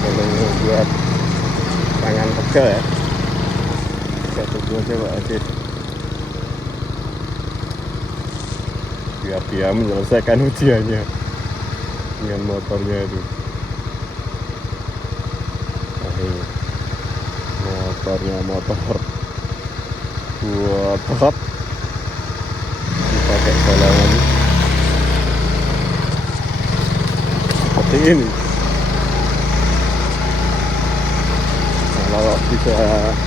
Kalau buat tangan pegel ya, kita tunggu aja Pak Aziz biar dia menyelesaikan ujiannya dengan motornya itu. Nah, ini motornya motor buat dipakai jalan seperti ini. Kalau bisa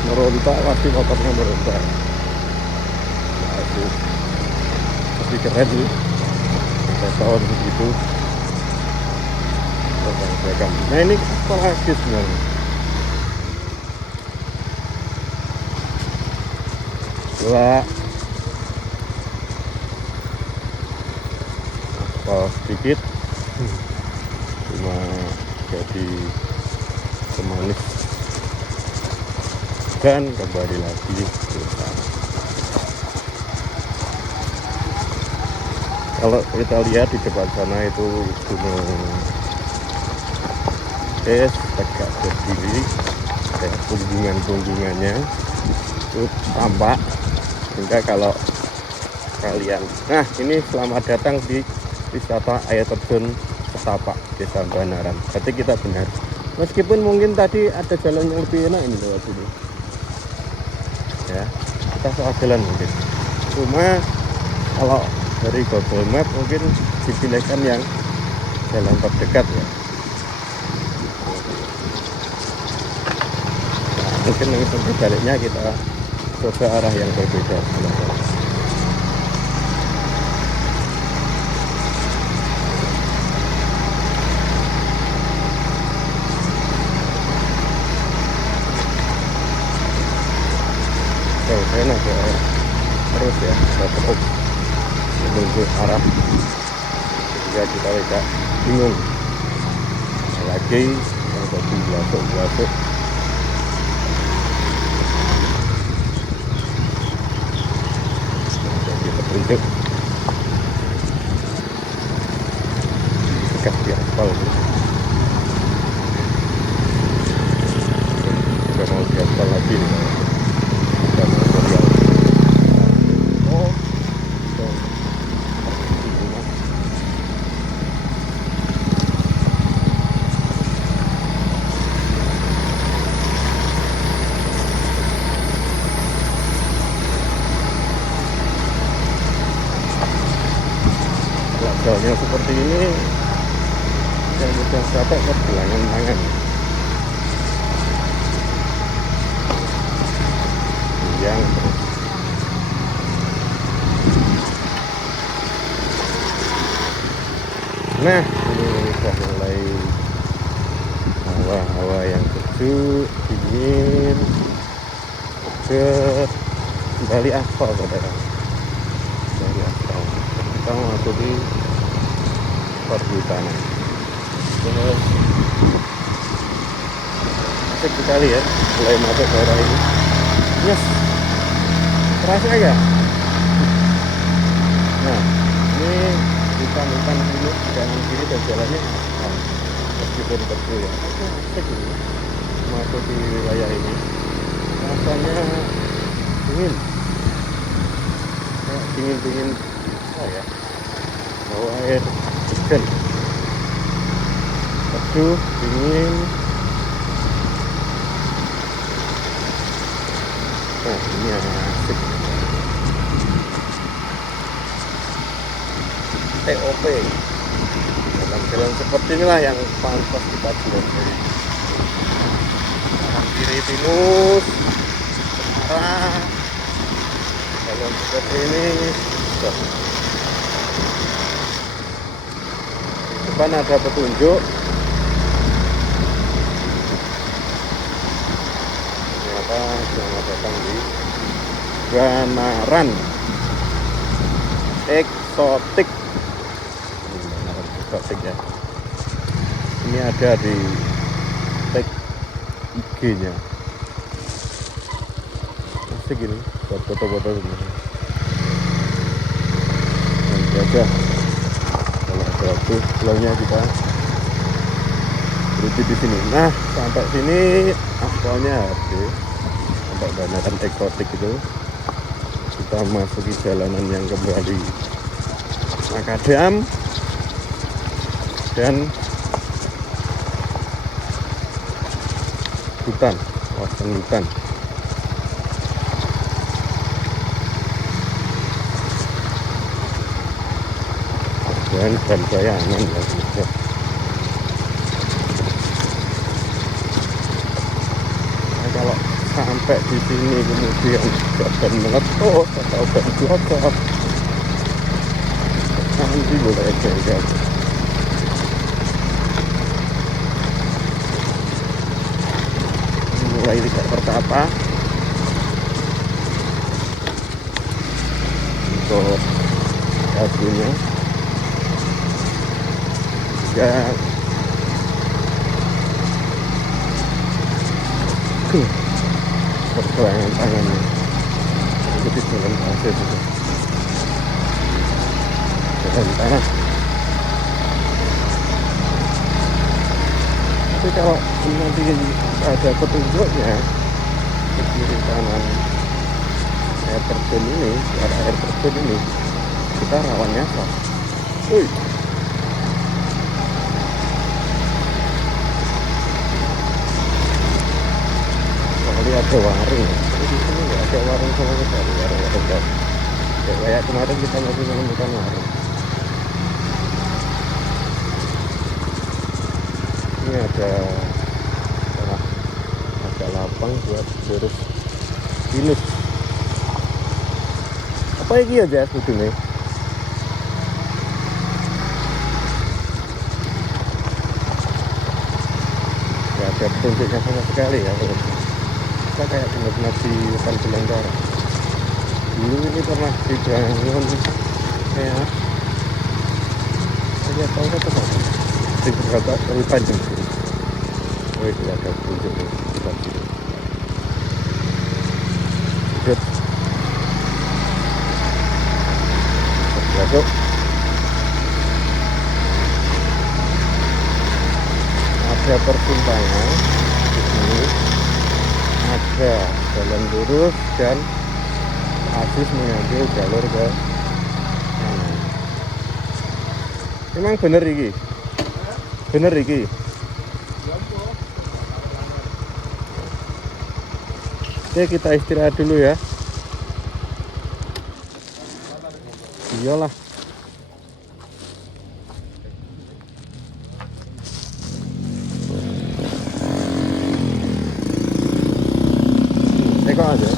merontak pasti motornya merontak. Nah, itu tapi keren sih, saya tahun begitu. Nah ini apa lagi sebenarnya? Dua aspal sedikit, cuma jadi pemanis. Dan kembali lagi ke sana. Kalau kita lihat di depan sana itu gunung es tegak berdiri, kayak punggungan-punggungannya itu tampak. Sehingga kalau kalian, nah ini selamat datang di wisata air terjun Setapak Desa Banaran. Berarti kita benar. Meskipun mungkin tadi ada jalan yang lebih enak ini lewat sini. Ya, kita salah jalan mungkin. Cuma kalau dari Google Map mungkin dipilihkan yang jalan terdekat ya. Nah, mungkin untuk sebaliknya kita coba arah yang berbeda. Enak ya, terus ya kita terus menuju arah ya, kita tidak bingung lagi yang tadi belasuk jadi petunjuk dekat di aspal sudah mau di aspal lagi nih. Jalannya seperti ini yang mudah capek pergelangan tangan yang terus. Nah ini sudah mulai hawa-hawa yang sejuk, dingin, seger, kembali aspal saudara, dari aspal kita memasuki perhutanan. Terus asik sekali ya mulai masuk daerah ini. Yes, terasa ya. Nah ini hutan-hutan ini kanan kiri dan jalannya aspal meskipun betul ya. Asik ini masuk di wilayah ini, rasanya dingin, kayak dingin oh ya, bau air hujan, teduh, dingin. Nah ini asik. TOP jalan-jalan seperti inilah yang pantas kita buat dari kanan kiri pinus arah jalan seperti ini. depan ada petunjuk. Ternyata selamat datang di Banaran Eksotik. Banaran Eksotik ya. Ini ada di tag IG-nya. Asik ini buat foto-foto sebenarnya. Nanti aja kalau ada waktu vlognya kita berhenti di sini. Nah, sampai sini aspalnya habis. Sampai Banaran Eksotik itu kita masuki jalanan yang kembali makadam dan hutan, kawasan hutan. Dan saya aman ya semoga. Nah, kalau sampai di sini kemudian ban meletus atau ban blokot, nanti boleh jaga. Mulai tidak tertata untuk kabunya ya. Pergelangan tangannya ikuti jalan pasir itu, jalan tanah. Tapi kalau nanti ada petunjuknya ke kiri kanan air terjun ini, ada air terjun ini, kita rawan nyasar. Wih, kali ada warung. Tapi di sini nggak ada warung sama sekali. Warung-warung kayak kemarin kita masih menemukan warung. Ini ada lapang buat lurus pinus. Apa ini aja sebetulnya? Nggak ada petunjuknya sama sekali ya. Kita kayak benar-benar di hutan belantara. Dulu ini pernah dibangun kayak saya tahu apa apa di beberapa kali panjang sini. Oh itu ada petunjuk nih kita sini. Good. Masuk. Ada persimpangan di sini. Ada jalan lurus dan Aziz mengambil jalur ke kanan. Emang bener iki? Bener iki? Oke, kita istirahat dulu ya. Iyalah. Tengok aja.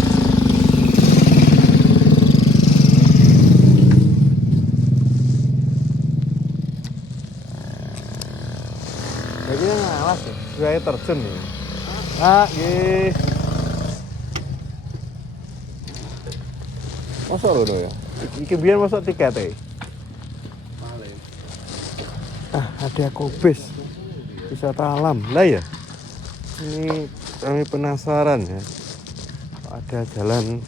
Jadi ngalah sih, saya terjun nih. Ah, gih. Masuk loh ya. Iki biar masuk tiket ya. Ah, ada Kobes. Wisata alam. Lah ya. Ini kami penasaran ya. Ada jalan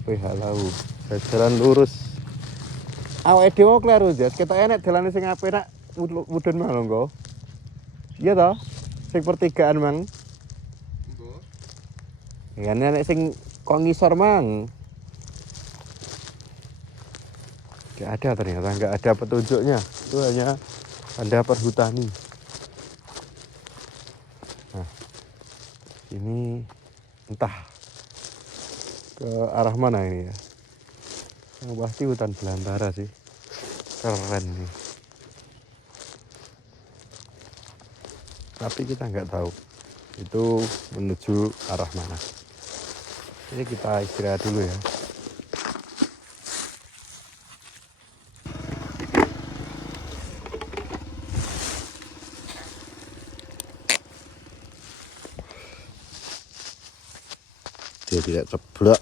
OPH Lau. Jalan lurus. Awake dhewe kleru jas. Ketok enek dalane sing apik nak mudhun mang lho engko. Iya toh? Sing pertigaan mang. Ya nek sing kok ngisor mang. Gak ada ternyata, nggak ada petunjuknya. Itu hanya tanda perhutani. Nah, ini entah ke arah mana ini ya. Yang pasti hutan belantara sih. Keren nih. Tapi kita nggak tahu itu menuju arah mana. Jadi kita istirahat dulu ya. Dia tidak ceblok.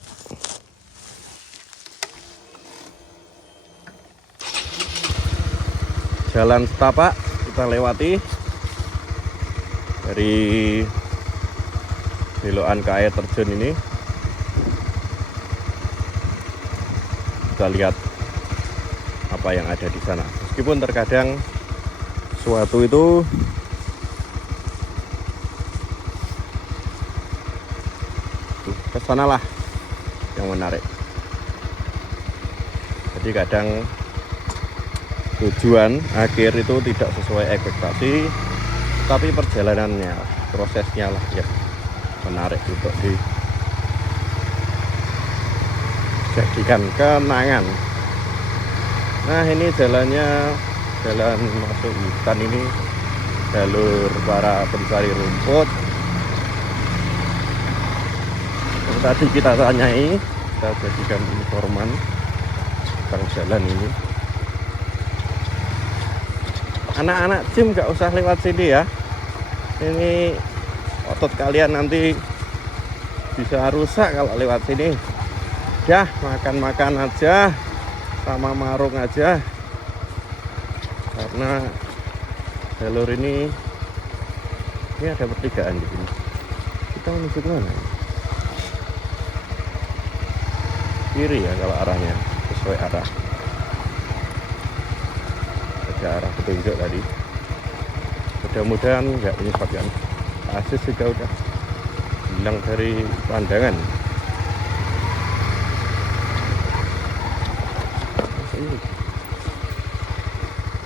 Jalan setapak kita lewati dari belokan ke air terjun ini. Kita lihat apa yang ada di sana. Meskipun terkadang suatu itu kesanalah yang menarik. Jadi kadang tujuan akhir itu tidak sesuai ekspektasi, tapi perjalanannya, prosesnya lah yang menarik untuk dijadikan kenangan. Nah, ini jalannya, jalan masuk hutan ini, jalur para pencari rumput. Yang tadi kita tanyai, kita jadikan informan tentang jalan ini. Anak-anak gym gak usah lewat sini ya. Ini otot kalian nanti bisa rusak kalau lewat sini. Ya, makan-makan aja sama marung aja. Karena jalur ini ada pertigaan di sini. Kita menuju ke mana? Kiri ya kalau arahnya, sesuai arah. Arah petunjuk tadi. Mudah-mudahan nggak menyebabkan asis juga udah hilang dari pandangan.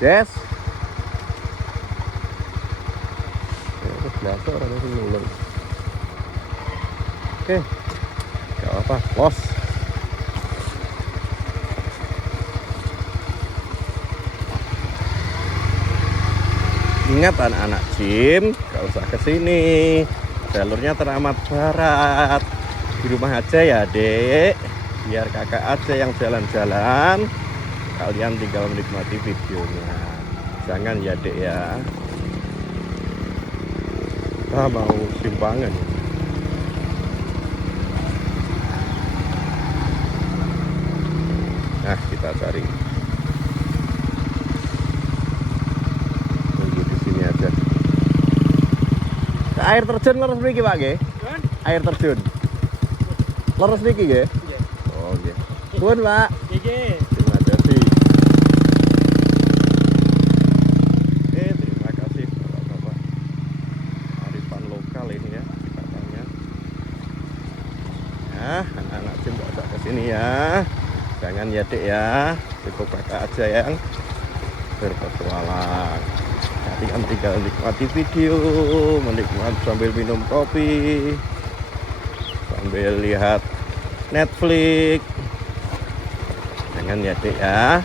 Yes. Biasa orang itu ngulur. Oke, nggak apa-apa, los. Ingat anak-anak gym, gak usah kesini. Jalurnya teramat barat. Di rumah aja ya dek. Biar kakak aja yang jalan-jalan. Kalian tinggal menikmati videonya. Jangan ya dek ya. Kita mau simpangan. Nah, kita cari. Air terjun leres mriki Pak nggih? Air terjun. Leres mriki nggih? Nggih. Oh nggih. Nuwun Pak. Nggih. Terima kasih. Terima kasih Bapak-bapak. Arifan lokal ini ya katanya. Nah, anak-anak gym enggak usah kesini ya. Jangan ya Dek ya. Cukup kakak aja yang berpetualang. Kalian tinggal nikmati video, menikmati sambil minum kopi, sambil lihat Netflix. Jangan ya dek ya,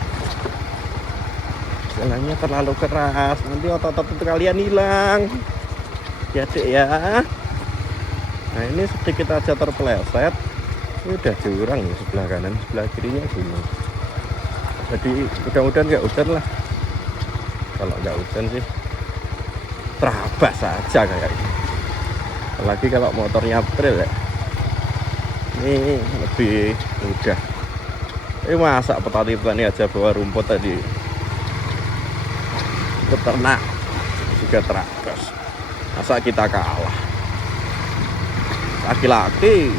jalannya terlalu keras, nanti otot-otot kalian hilang ya dek ya. Nah ini sedikit aja terpeleset, ini udah jurang nih sebelah kanan, sebelah kirinya gunung. Jadi mudah-mudahan nggak hujan lah. Kalau nggak hujan sih terabas saja kayak ini. Apalagi kalau motornya trail ya, ini lebih mudah. Masa petani-petani aja bawa rumput tadi, peternak juga terabas. Masa kita kalah? Laki-laki.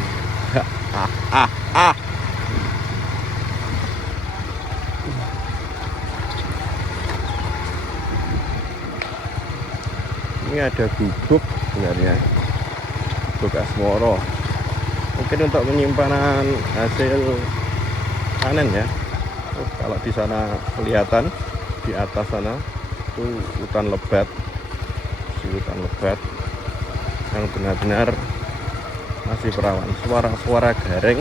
Ini ada gubuk sebenarnya, gubuk Asmoro. Mungkin untuk penyimpanan hasil panen ya. Kalau di sana kelihatan di atas sana itu hutan lebat, hutan lebat yang benar-benar masih perawan. Suara-suara garing.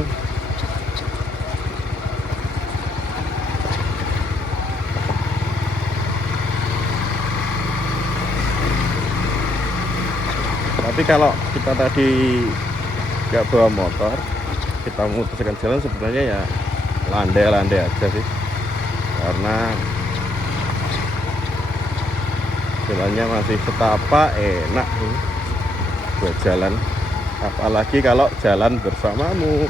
Tapi kalau kita tadi nggak bawa motor, kita memutuskan jalan sebenarnya ya landai-landai aja sih, karena jalannya masih setapak, enak nih buat jalan. apalagi kalau jalan bersamamu.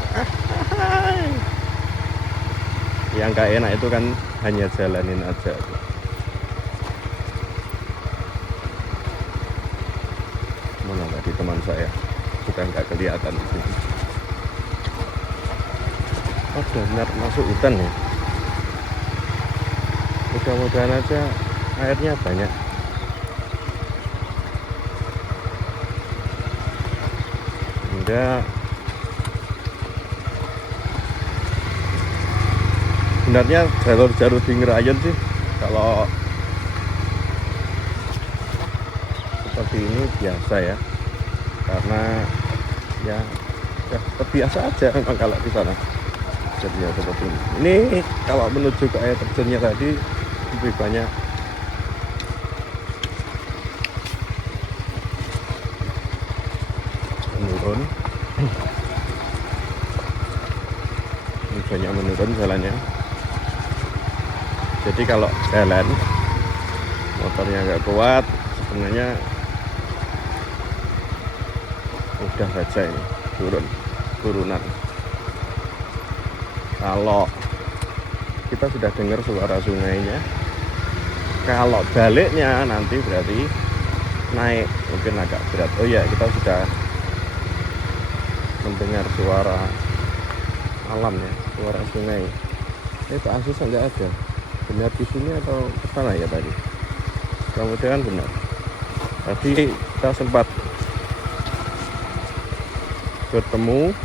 Yang gak enak itu kan hanya jalanin aja. Mana tadi teman saya sudah nggak kelihatan di sini. Oh benar masuk hutan ya. Mudah-mudahan aja airnya banyak. Enggak. Sebenarnya jalur-jalur di Ngerayan sih kalau seperti ini biasa ya, karena ya terbiasa aja memang kalau di sana jadinya seperti ini. Ini kalau menuju ke air terjunnya tadi lebih banyak menurun, lebih banyak menurun jalannya. Jadi kalau jalan motornya nggak kuat, sebenarnya udah saja ini turunan. Kalau kita sudah dengar suara sungainya, kalau baliknya nanti berarti naik, mungkin agak berat. Oh ya, kita sudah mendengar suara alam ya, suara sungai. Pak Asus nggak ada. Benar di sini atau ke sana ya tadi? Mudah-mudahan benar. Tadi kita sempat bertemu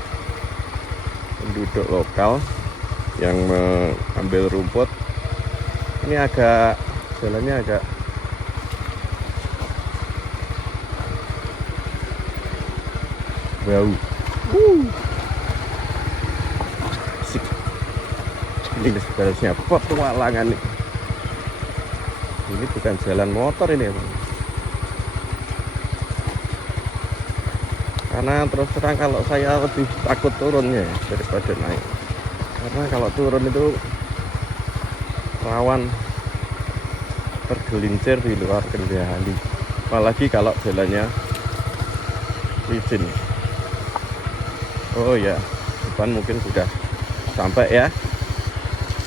penduduk lokal yang mengambil rumput. Ini agak jalannya agak bau. Asik. Ini sebenarnya petualangan nih. Ini bukan jalan motor ini ya, Bang. Karena terus terang kalau saya lebih takut turunnya daripada naik. Karena kalau turun itu rawan tergelincir di luar kendali. Apalagi kalau jalannya licin. Oh ya, depan mungkin sudah sampai ya.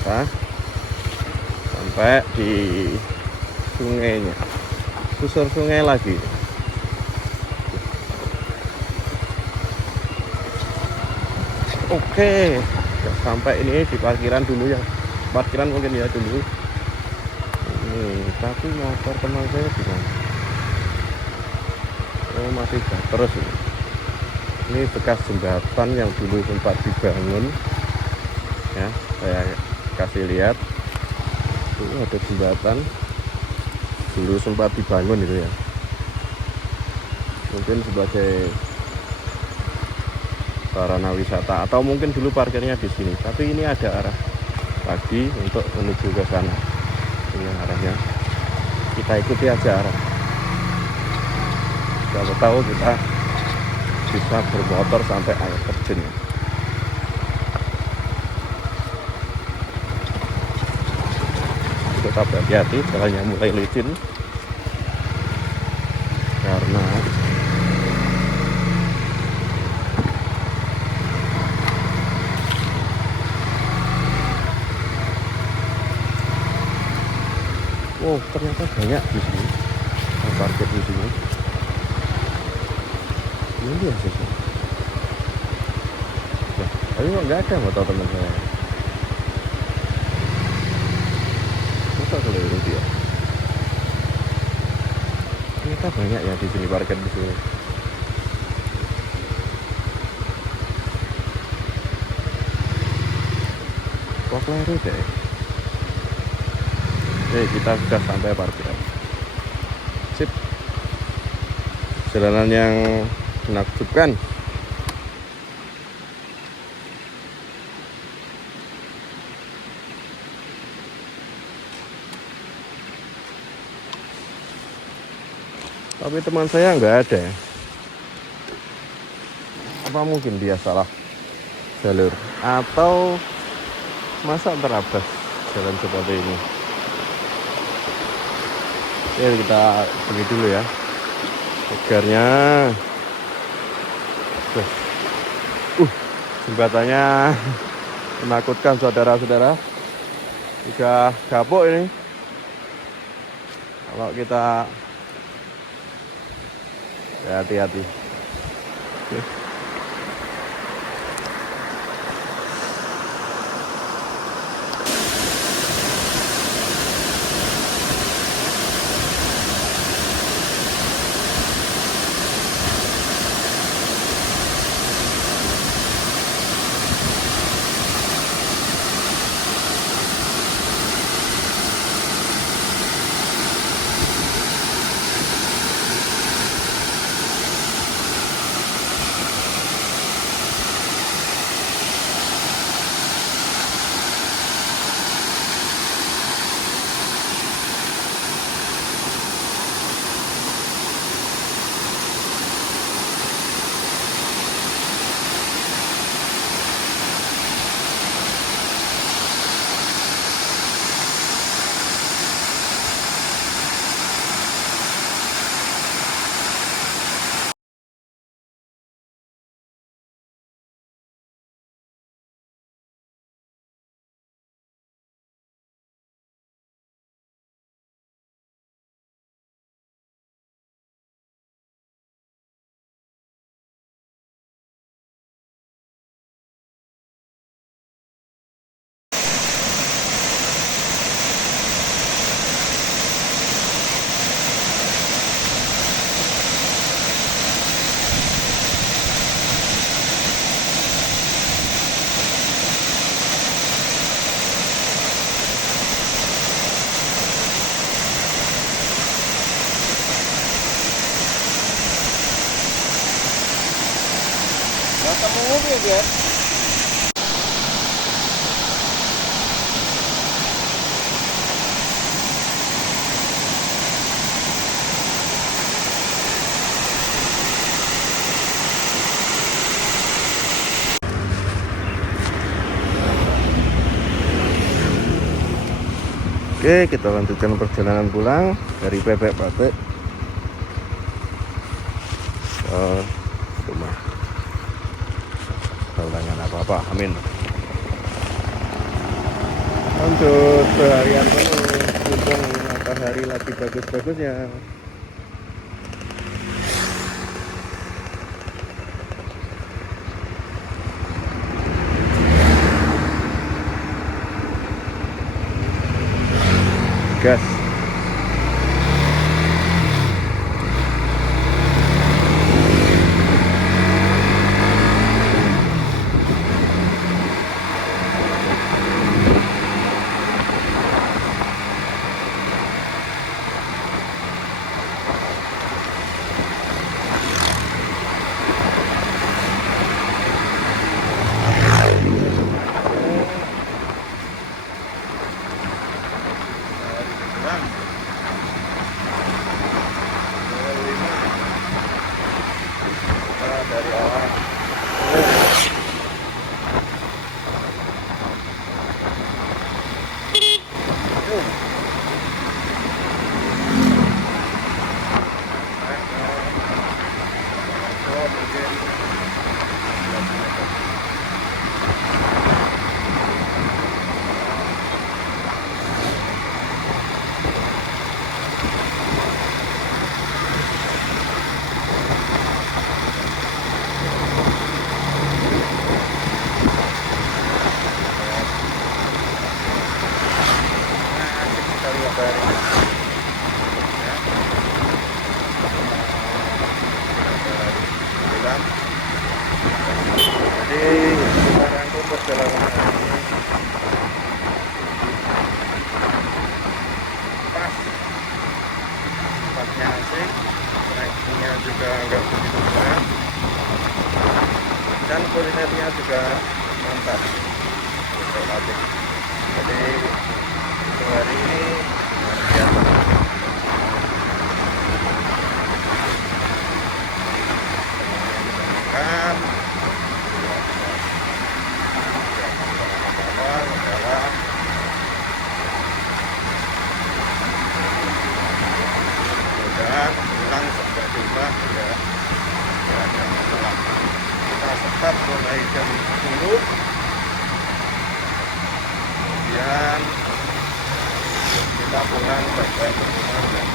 Nah, sampai di sungainya, susur sungai lagi. Oke, sampai ini di parkiran dulu ya. Parkiran mungkin ya dulu. Ini tapi motor teman saya gimana? Oh masih terus ini. Ini bekas jembatan yang dulu sempat dibangun. Ya, saya kasih lihat. Ini ada jembatan dulu sempat dibangun itu ya. Mungkin sebagai sarana wisata atau mungkin dulu parkirnya di sini. Tapi ini ada arah lagi untuk menuju ke sana. Ini arahnya. Kita ikuti aja arah. Siapa tahu kita bisa bermotor sampai air terjun. Tetap hati-hati, jalannya mulai licin karena oh ternyata banyak di sini parkir di sini. Ini ya sih. Nah, tapi kok nggak ada motor teman saya. Masa keliru dia? Ternyata banyak ya di sini parkir di sini. Kok keliru deh? Oke, kita sudah sampai parkiran. Sip. Jalanan yang menakjubkan. Tapi teman saya nggak ada ya. Apa mungkin dia salah jalur atau masa terabas jalan seperti ini. Oke, kita pergi dulu ya. Pagarnya Tuh. Jembatannya menakutkan saudara-saudara. Udah gapuk ini. Kalau kita hati-hati. Oke. Ketemu mobil ya. Oke, kita lanjutkan perjalanan pulang dari Pepek Batik ke rumah. Tantangan apa-apa, amin. Lanjut seharian penuh, mumpung matahari lagi bagus-bagusnya. Gas. Dari awal jadi kita rangkum perjalanan hari ini pas, tempatnya asik, trackingnya juga nggak begitu berat, dan kulinernya juga mantap, relatif. Jadi untuk hari ini luar biasa. Kan pulang sampai rumah ya ada masalah. dulu, kemudian kita pulang sampai ke rumah dan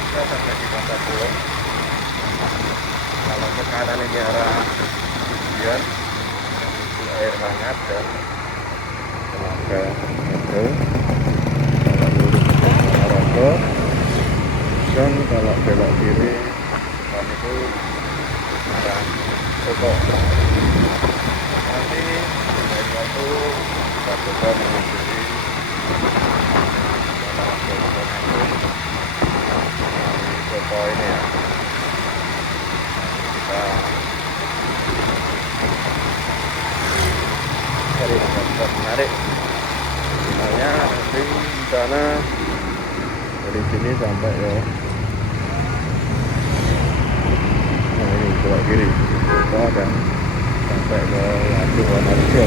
kita sampai di Kota Pulau. Kalau ke kanan ini arah hujan, itu air hangat dan telaga itu. Kalau lurus ke Ponorogo, dan kalau belok kiri depan itu arah Soko. Nanti dari waktu kita coba menyusuri Soko ini ya. Kita cari tempat menarik. Misalnya nanti di sana dari sini sampai ya. Nah ini belok kiri, itu ada sampai ke Waduk Wonorejo.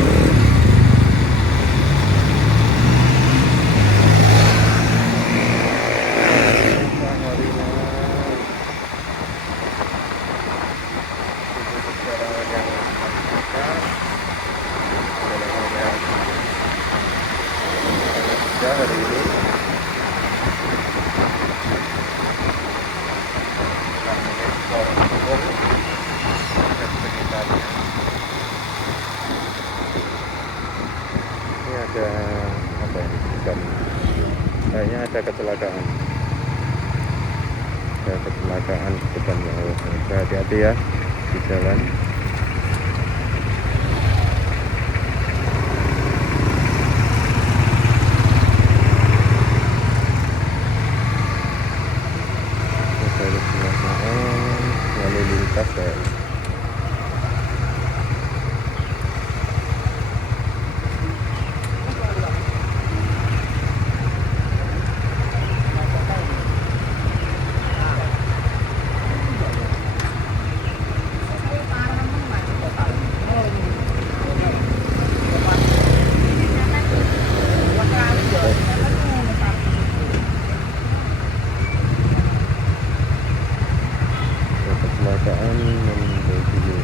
Hari ini akan mengekspor umum dan sekitarnya. Ini ada apa ini? Bukan, kayaknya ada kecelakaan. Ada kecelakaan di depannya. Hati-hati ya di jalan. Lalu lintas kayak kecelakaan menuju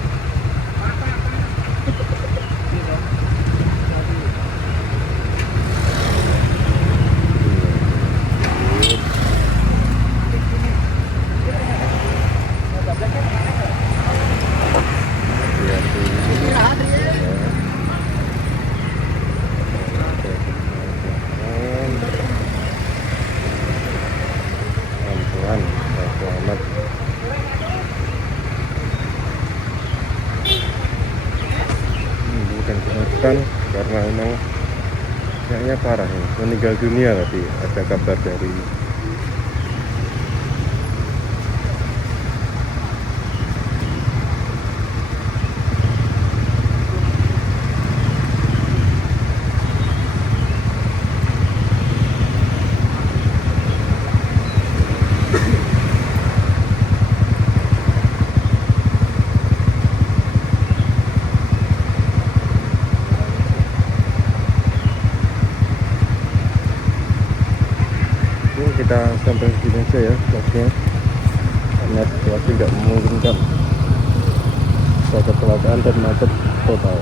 pelan-pelan, selamat. Bukan kecelakaan karena memang kayaknya parah ya, meninggal dunia tadi ada kabar dari kita sampai sini aja ya vlognya, karena situasi nggak memungkinkan, kecelakaan dan macet total.